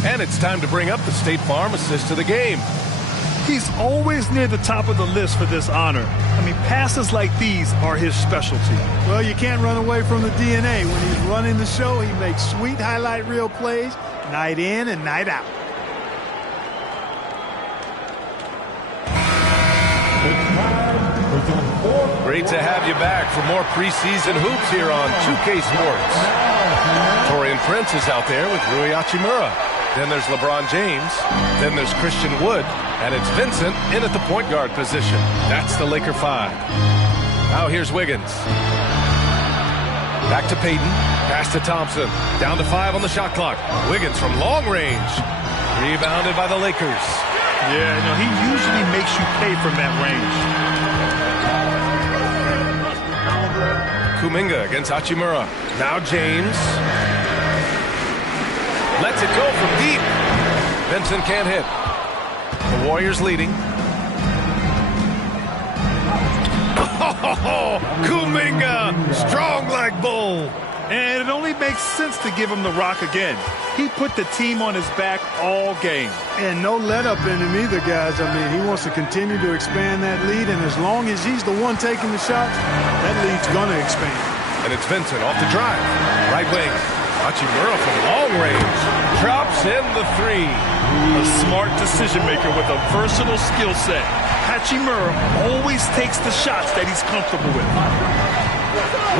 And it's time to bring up the State Farm assist of the game. He's always near the top of the list for this honor. I mean, passes like these are his specialty. Well, you can't run away from the DNA. When he's running the show, he makes sweet highlight reel plays night in and night out. Great to have you back for more preseason hoops here on 2K Sports. Torian Prince is out there with Rui Hachimura. Then there's LeBron James. Then there's Christian Wood. And it's Vincent in at the point guard position. That's the Laker 5. Now here's Wiggins. Back to Payton. Pass to Thompson. Down to 5 on the shot clock. Wiggins from long range. Rebounded by the Lakers. Yeah, no, he usually makes you pay from that range. Kuminga against Hachimura. Now James. Lets it go from deep. Vincent can't hit. The Warriors leading. Oh, Kuminga, strong like bull. And it only makes sense to give him the rock again. He put the team on his back all game. And no let up in him either, guys. I mean, he wants to continue to expand that lead, and as long as he's the one taking the shots, that lead's going to expand. And it's Vincent off the drive. Right wing. Hachimura from long range. Drops in the 3. A smart decision maker with a versatile skill set. Hachimura always takes the shots that he's comfortable with.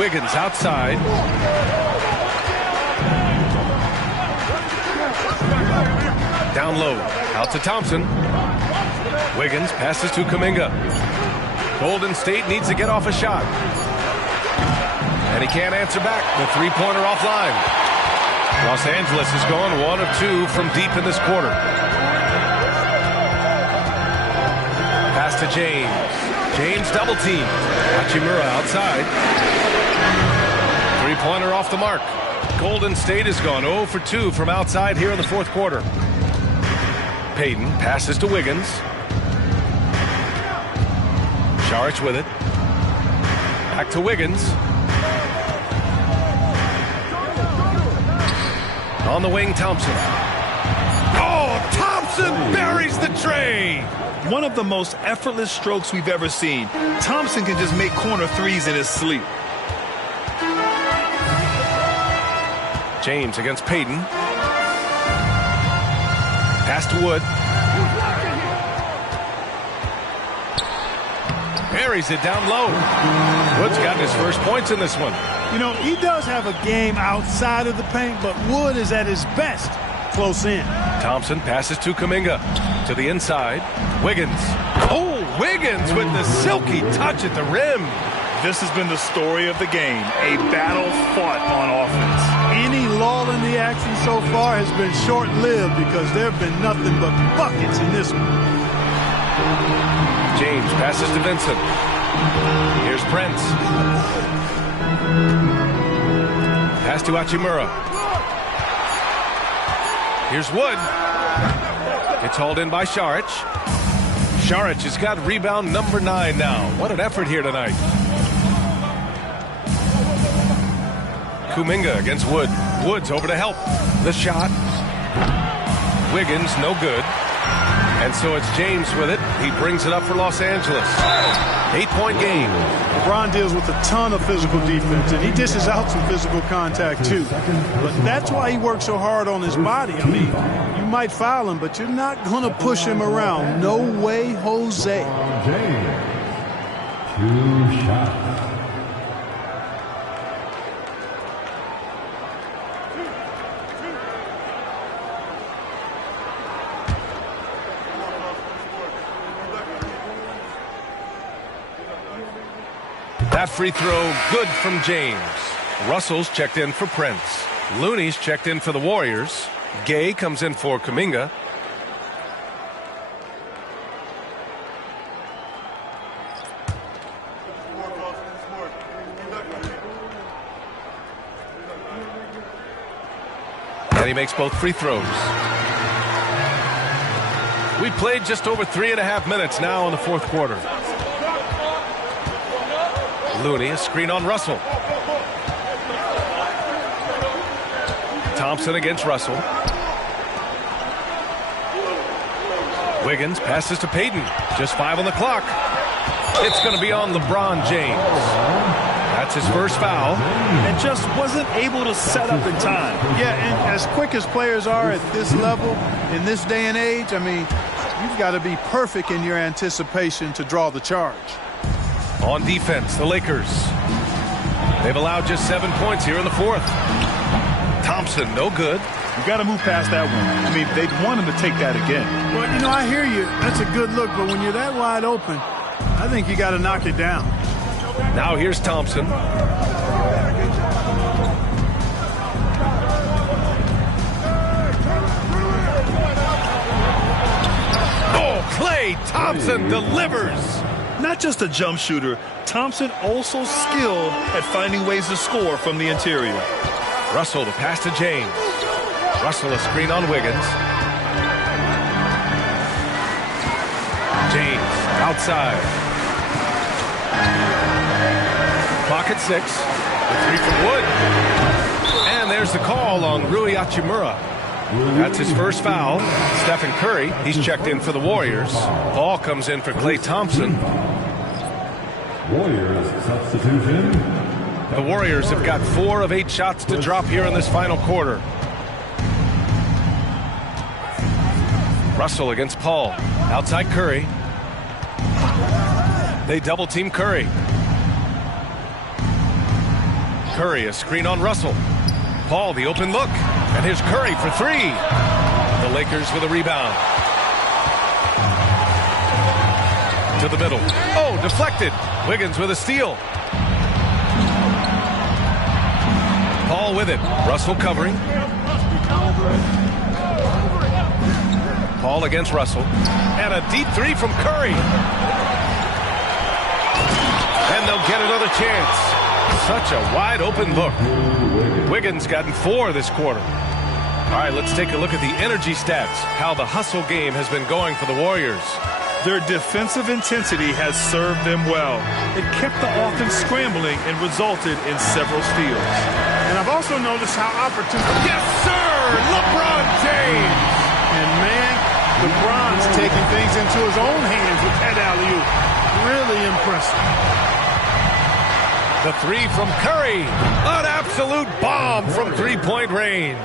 Wiggins outside. Down low. Out to Thompson. Wiggins passes to Kuminga. Golden State needs to get off a shot. And he can't answer back. The 3-pointer offline. Los Angeles is going 1 of 2 from deep in this quarter. Pass to James. James double team. Hachimura outside. 3-pointer off the mark. Golden State has gone 0 for 2 from outside here in the fourth quarter. Payton passes to Wiggins. Saric with it. Back to Wiggins. On the wing, Thompson. Oh, Thompson buries the tray. One of the most effortless strokes we've ever seen. Thompson can just make corner threes in his sleep. James against Payton. Pass to Wood. Buries it down low. Wood's gotten his first points in this one. You know, he does have a game outside of the paint, but Wood is at his best close in. Thompson passes to Kuminga. To the inside. Wiggins. Oh, Wiggins with the silky touch at the rim. This has been the story of the game. A battle fought on offense. any lull in the action so far has been short-lived because there have been nothing but buckets in this one. James passes to Vincent. Here's Prince. Pass to Hachimura. Here's Wood. It's hauled in by Šarić. Šarić has got rebound number 9 now. What an effort here tonight. Kuminga against Wood. Wood's over to help. The shot. Wiggins, no good. And so it's James with it. He brings it up for Los Angeles. 8-point game. LeBron deals with a ton of physical defense, and he dishes out some physical contact too. But that's why he works so hard on his body. I mean, you might foul him, but you're not going to push him around. No way, Jose. James. 2 shots. That free throw good from James. Russell's checked in for Prince. Looney's checked in for the Warriors. Gay comes in for Kuminga. And he makes both free throws. We played just over 3.5 minutes now in the fourth quarter. Looney, a screen on Russell. Thompson against Russell. Wiggins passes to Payton. Just 5 on the clock. It's going to be on LeBron James. That's his first foul. And just wasn't able to set up in time. Yeah, and as quick as players are at this level, in this day and age, I mean, you've got to be perfect in your anticipation to draw the charge. On defense, the Lakers. They've allowed just 7 points here in the fourth. Thompson, no good. You got to move past that one. I mean, they'd want him to take that again. Well, you know, I hear you. That's a good look, but when you're that wide open, I think you got to knock it down. Now here's Thompson. Oh, Klay Thompson delivers. Not just a jump shooter, Thompson also skilled at finding ways to score from the interior. Russell to pass to James. Russell a screen on Wiggins. James outside. Clock at 6. The 3 from Wood. And there's the call on Rui Hachimura. That's his first foul. Stephen Curry, he's checked in for the Warriors. Paul comes in for Klay Thompson. Warriors substitution. The Warriors have got 4 of 8 shots to drop here in this final quarter. Russell against Paul. Outside Curry. They double team Curry. Curry, a screen on Russell. Paul, the open look. And here's Curry for 3. The Lakers with a rebound. To the middle. Oh, deflected. Wiggins with a steal. Paul with it. Russell covering. Paul against Russell. And a deep 3 from Curry. And they'll get another chance. Such a wide open look. Wiggins gotten 4 this quarter. All right, let's take a look at the energy stats. How the hustle game has been going for the Warriors. Their defensive intensity has served them well. It kept the offense scrambling and resulted in several steals. And I've also noticed how opportune. Yes, sir! LeBron James! And man, LeBron's taking things into his own hands with that alley-oop. Really impressive. The 3 from Curry. An absolute bomb from 3-point range.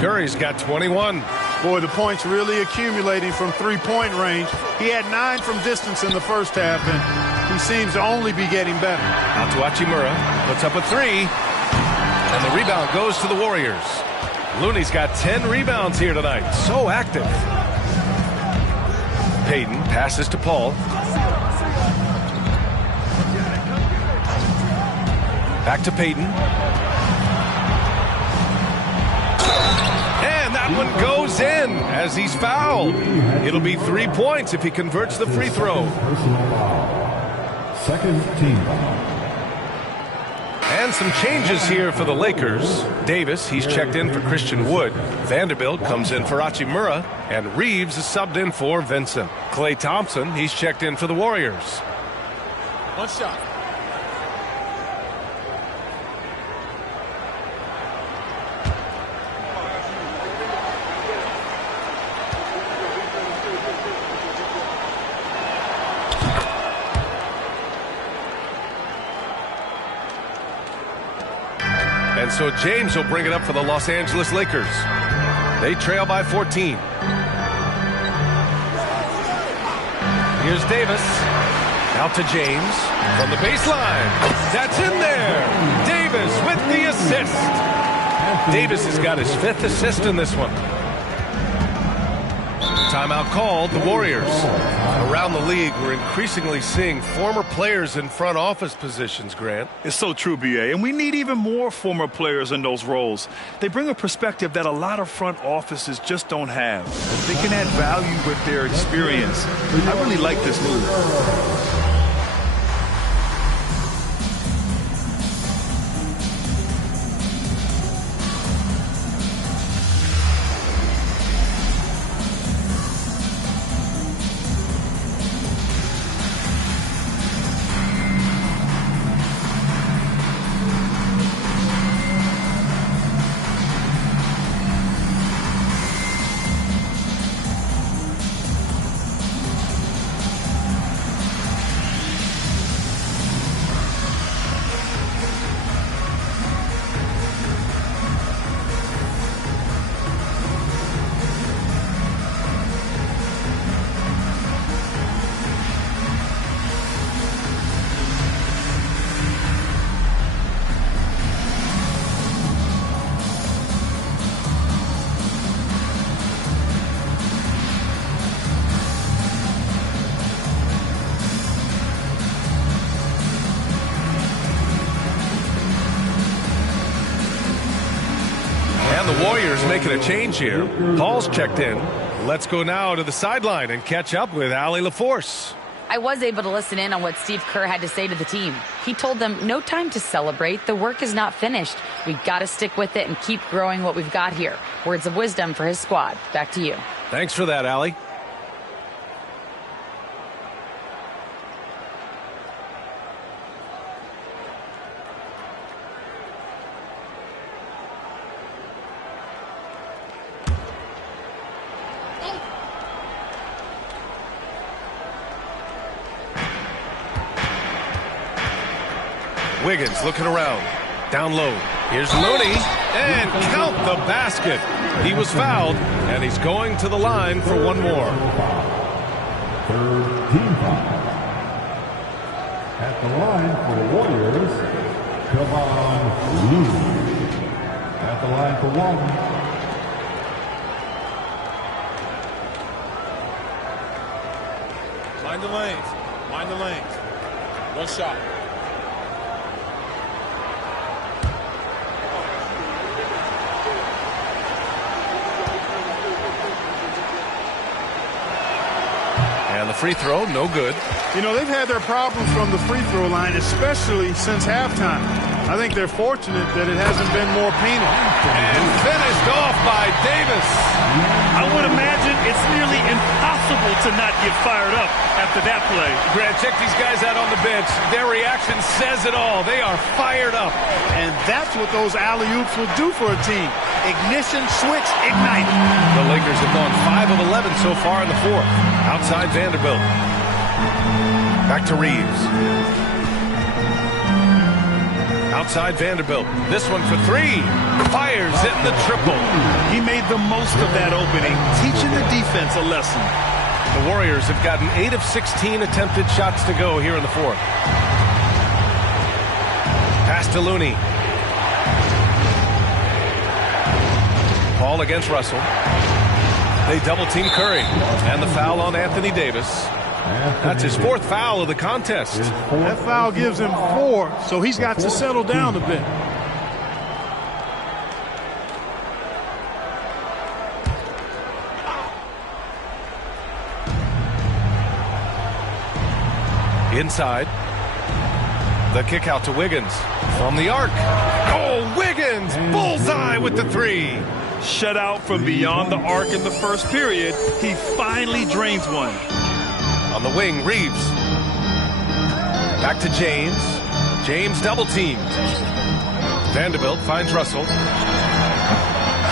Curry's got 21. Boy, the points really accumulating from 3-point range. He had 9 from distance in the first half, and he seems to only be getting better. Out to Hachimura. Puts up a 3. And the rebound goes to the Warriors. Looney's got 10 rebounds here tonight. So active. Payton passes to Paul. Back to Payton. that one goes in as he's fouled. It'll be 3 points if he converts the free throw. Personal foul. Second team foul. And some changes here for the Lakers. Davis, he's checked in for Christian Wood. Vanderbilt comes in for Hachimura. And Reeves is subbed in for Vincent. Klay Thompson, he's checked in for the Warriors. One shot. And so James will bring it up for the Los Angeles Lakers. They trail by 14. Here's Davis. Out to James. From the baseline. That's in there. Davis with the assist. Davis has got his 5th assist in this one. Timeout called, the Warriors. Around the league, we're increasingly seeing former players in front office positions, Grant. It's so true, B.A., and we need even more former players in those roles. They bring a perspective that a lot of front offices just don't have. They can add value with their experience. I really like this move. The Warriors making a change here. Paul's checked in. Let's go now to the sideline and catch up with Allie LaForce. I was able to listen in on what Steve Kerr had to say to the team. He told them, no time to celebrate. The work is not finished. We've got to stick with it and keep growing what we've got here. Words of wisdom for his squad. Back to you. Thanks for that, Allie. Wiggins looking around. Down low. Here's Looney. And count the basket. He was fouled, and he's going to the line for one more. Third team foul. At the line for the Warriors, Kevon Looney. At the line for one. Mind the lanes. Mind the lanes. One shot. And the free throw, no good. You know, they've had their problems from the free throw line, especially since halftime. I think they're fortunate that it hasn't been more penal. And finished off by Davis. I would imagine it's nearly impossible to not get fired up after that play. Grant, check these guys out on the bench. Their reaction says it all. They are fired up. And that's what those alley-oops will do for a team. Ignition, switch, ignite. The Lakers have gone 5 of 11 so far in the fourth. Outside Vanderbilt. Back to Reeves. Outside Vanderbilt. This one for 3. Fires in the triple. He made the most of that opening, teaching the defense a lesson. The Warriors have gotten 8 of 16 attempted shots to go here in the fourth. Pass to Looney. Paul against Russell. They double team Curry. And the foul on Anthony Davis. That's his 4th foul of the contest. That foul gives him 4, so he's got to settle down a bit. Inside. The kick out to Wiggins from the arc. Oh, Wiggins! Bullseye with the three. Shut out from beyond the arc in the first period. He finally drains one. On the wing, Reeves. Back to James. James double teamed. Vanderbilt finds Russell.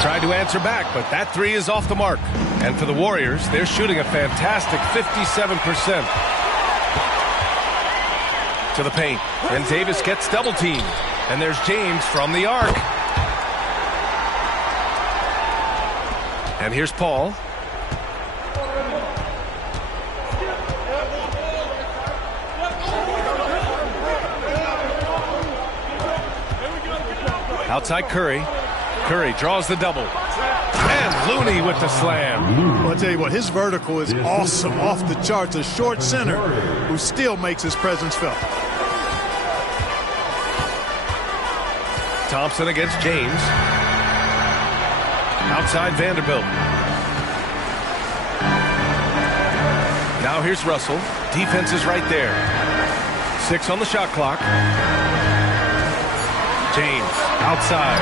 Tried to answer back, but that three is off the mark. And for the Warriors, they're shooting a fantastic 57%. To the paint. And Davis gets double teamed. And there's James from the arc. And here's Paul. Outside Curry. Curry draws the double. And Looney with the slam. Well, I'll tell you what, his vertical is awesome, off the charts. A short center who still makes his presence felt. Thompson against James. Outside Vanderbilt. Now here's Russell. Defense is right there. 6 on the shot clock. James outside.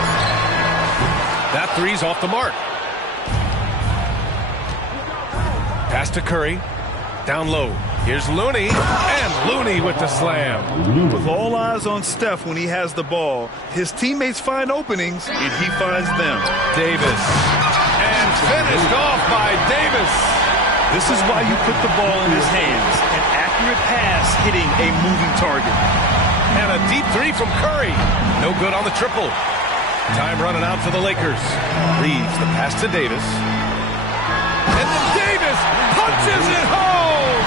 That three's off the mark. Pass to Curry. Down low. Here's Looney. And Looney with the slam. With all eyes on Steph when he has the ball, his teammates find openings and he finds them. Davis. And finished off by Davis. This is why you put the ball in his hands. An accurate pass hitting a moving target. And a deep three from Curry. No good on the triple. Time running out for the Lakers. Reeves the pass to Davis. And then Davis punches it home.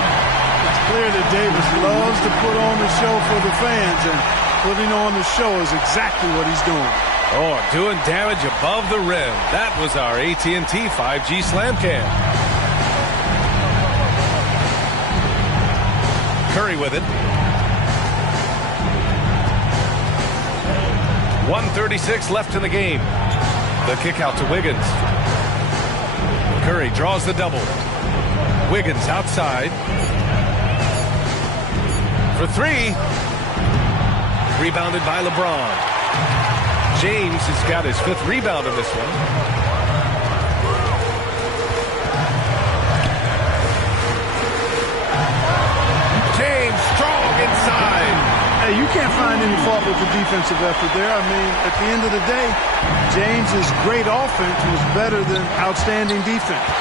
It's clear that Davis loves to put on the show for the fans, and putting on the show is exactly what he's doing. Oh, doing damage above the rim. That was our AT&T 5G slam cam. Curry with it. 1:36 left in the game. The kick out to Wiggins. Curry draws the double. Wiggins outside. For three. Rebounded by LeBron. James has got his 5th rebound in this one. James strong inside. Hey, you can't find any fault with the defensive effort there. I mean, at the end of the day, James's great offense was better than outstanding defense.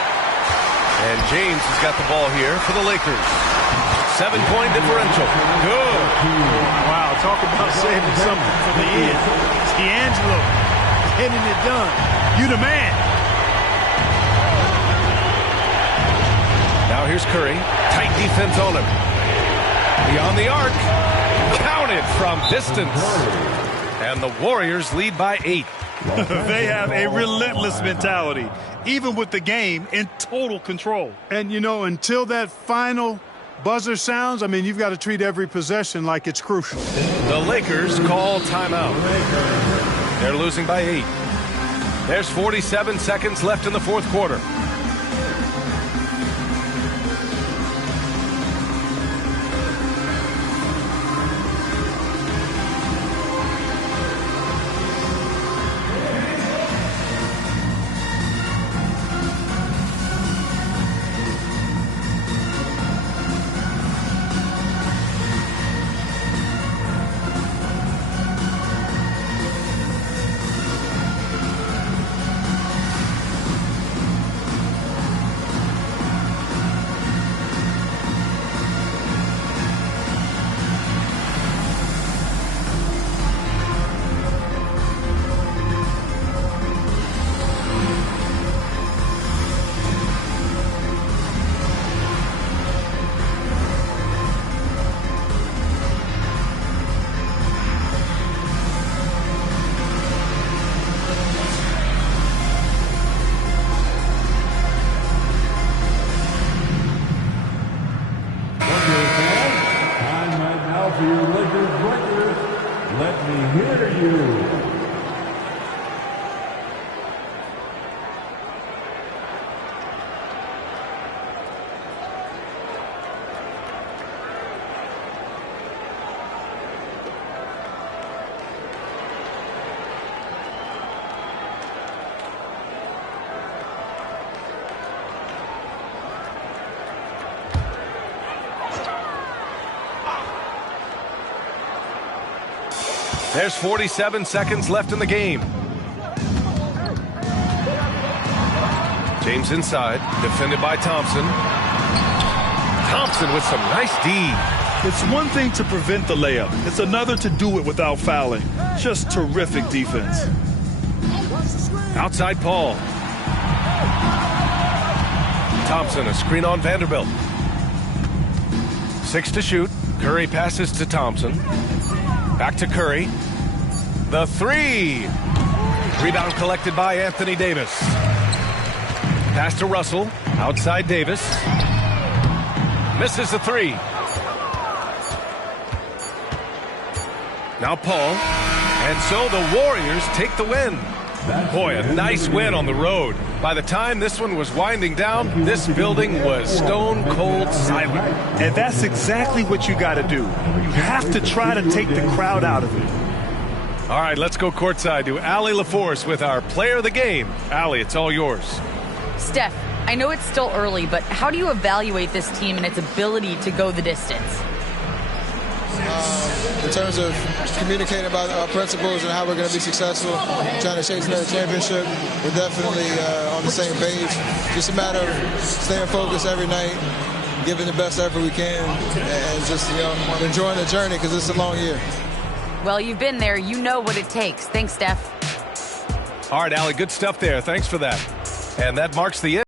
And James has got the ball here for the Lakers. 7-point differential. Good. Wow, talk about saving something for the end. It's D'Angelo getting it done. You the man. Now here's Curry. Tight defense on him. Beyond the arc. Counted from distance. And the Warriors lead by 8. They have a relentless mentality, even with the game in total control. And, you know, until that final buzzer sounds, I mean, you've got to treat every possession like it's crucial. The Lakers call timeout. They're losing by 8. There's 47 seconds left in the 4th quarter. There's 47 seconds left in the game. James inside, defended by Thompson. Thompson with some nice D. It's one thing to prevent the layup. It's another to do it without fouling. Just terrific defense. Outside Paul. Thompson, a screen on Vanderbilt. 6 to shoot. Curry passes to Thompson. Back to Curry. The 3. Rebound collected by Anthony Davis. Pass to Russell. Outside Davis. Misses the 3. Now Paul. And so the Warriors take the win. Boy, a nice win on the road. By the time this one was winding down, this building was stone cold silent. And that's exactly what you got to do. You have to try to take the crowd out of it. All right, let's go courtside to Allie LaForce with our player of the game. Allie, it's all yours. Steph, I know it's still early, but how do you evaluate this team and its ability to go the distance? In terms of communicating about our principles and how we're going to be successful, trying to chase another championship, we're definitely on the same page. Just a matter of staying focused every night, giving the best effort we can, and just enjoying the journey because it's a long year. Well, you've been there. You know what it takes. Thanks, Steph. All right, Allie, good stuff there. Thanks for that. And that marks the end.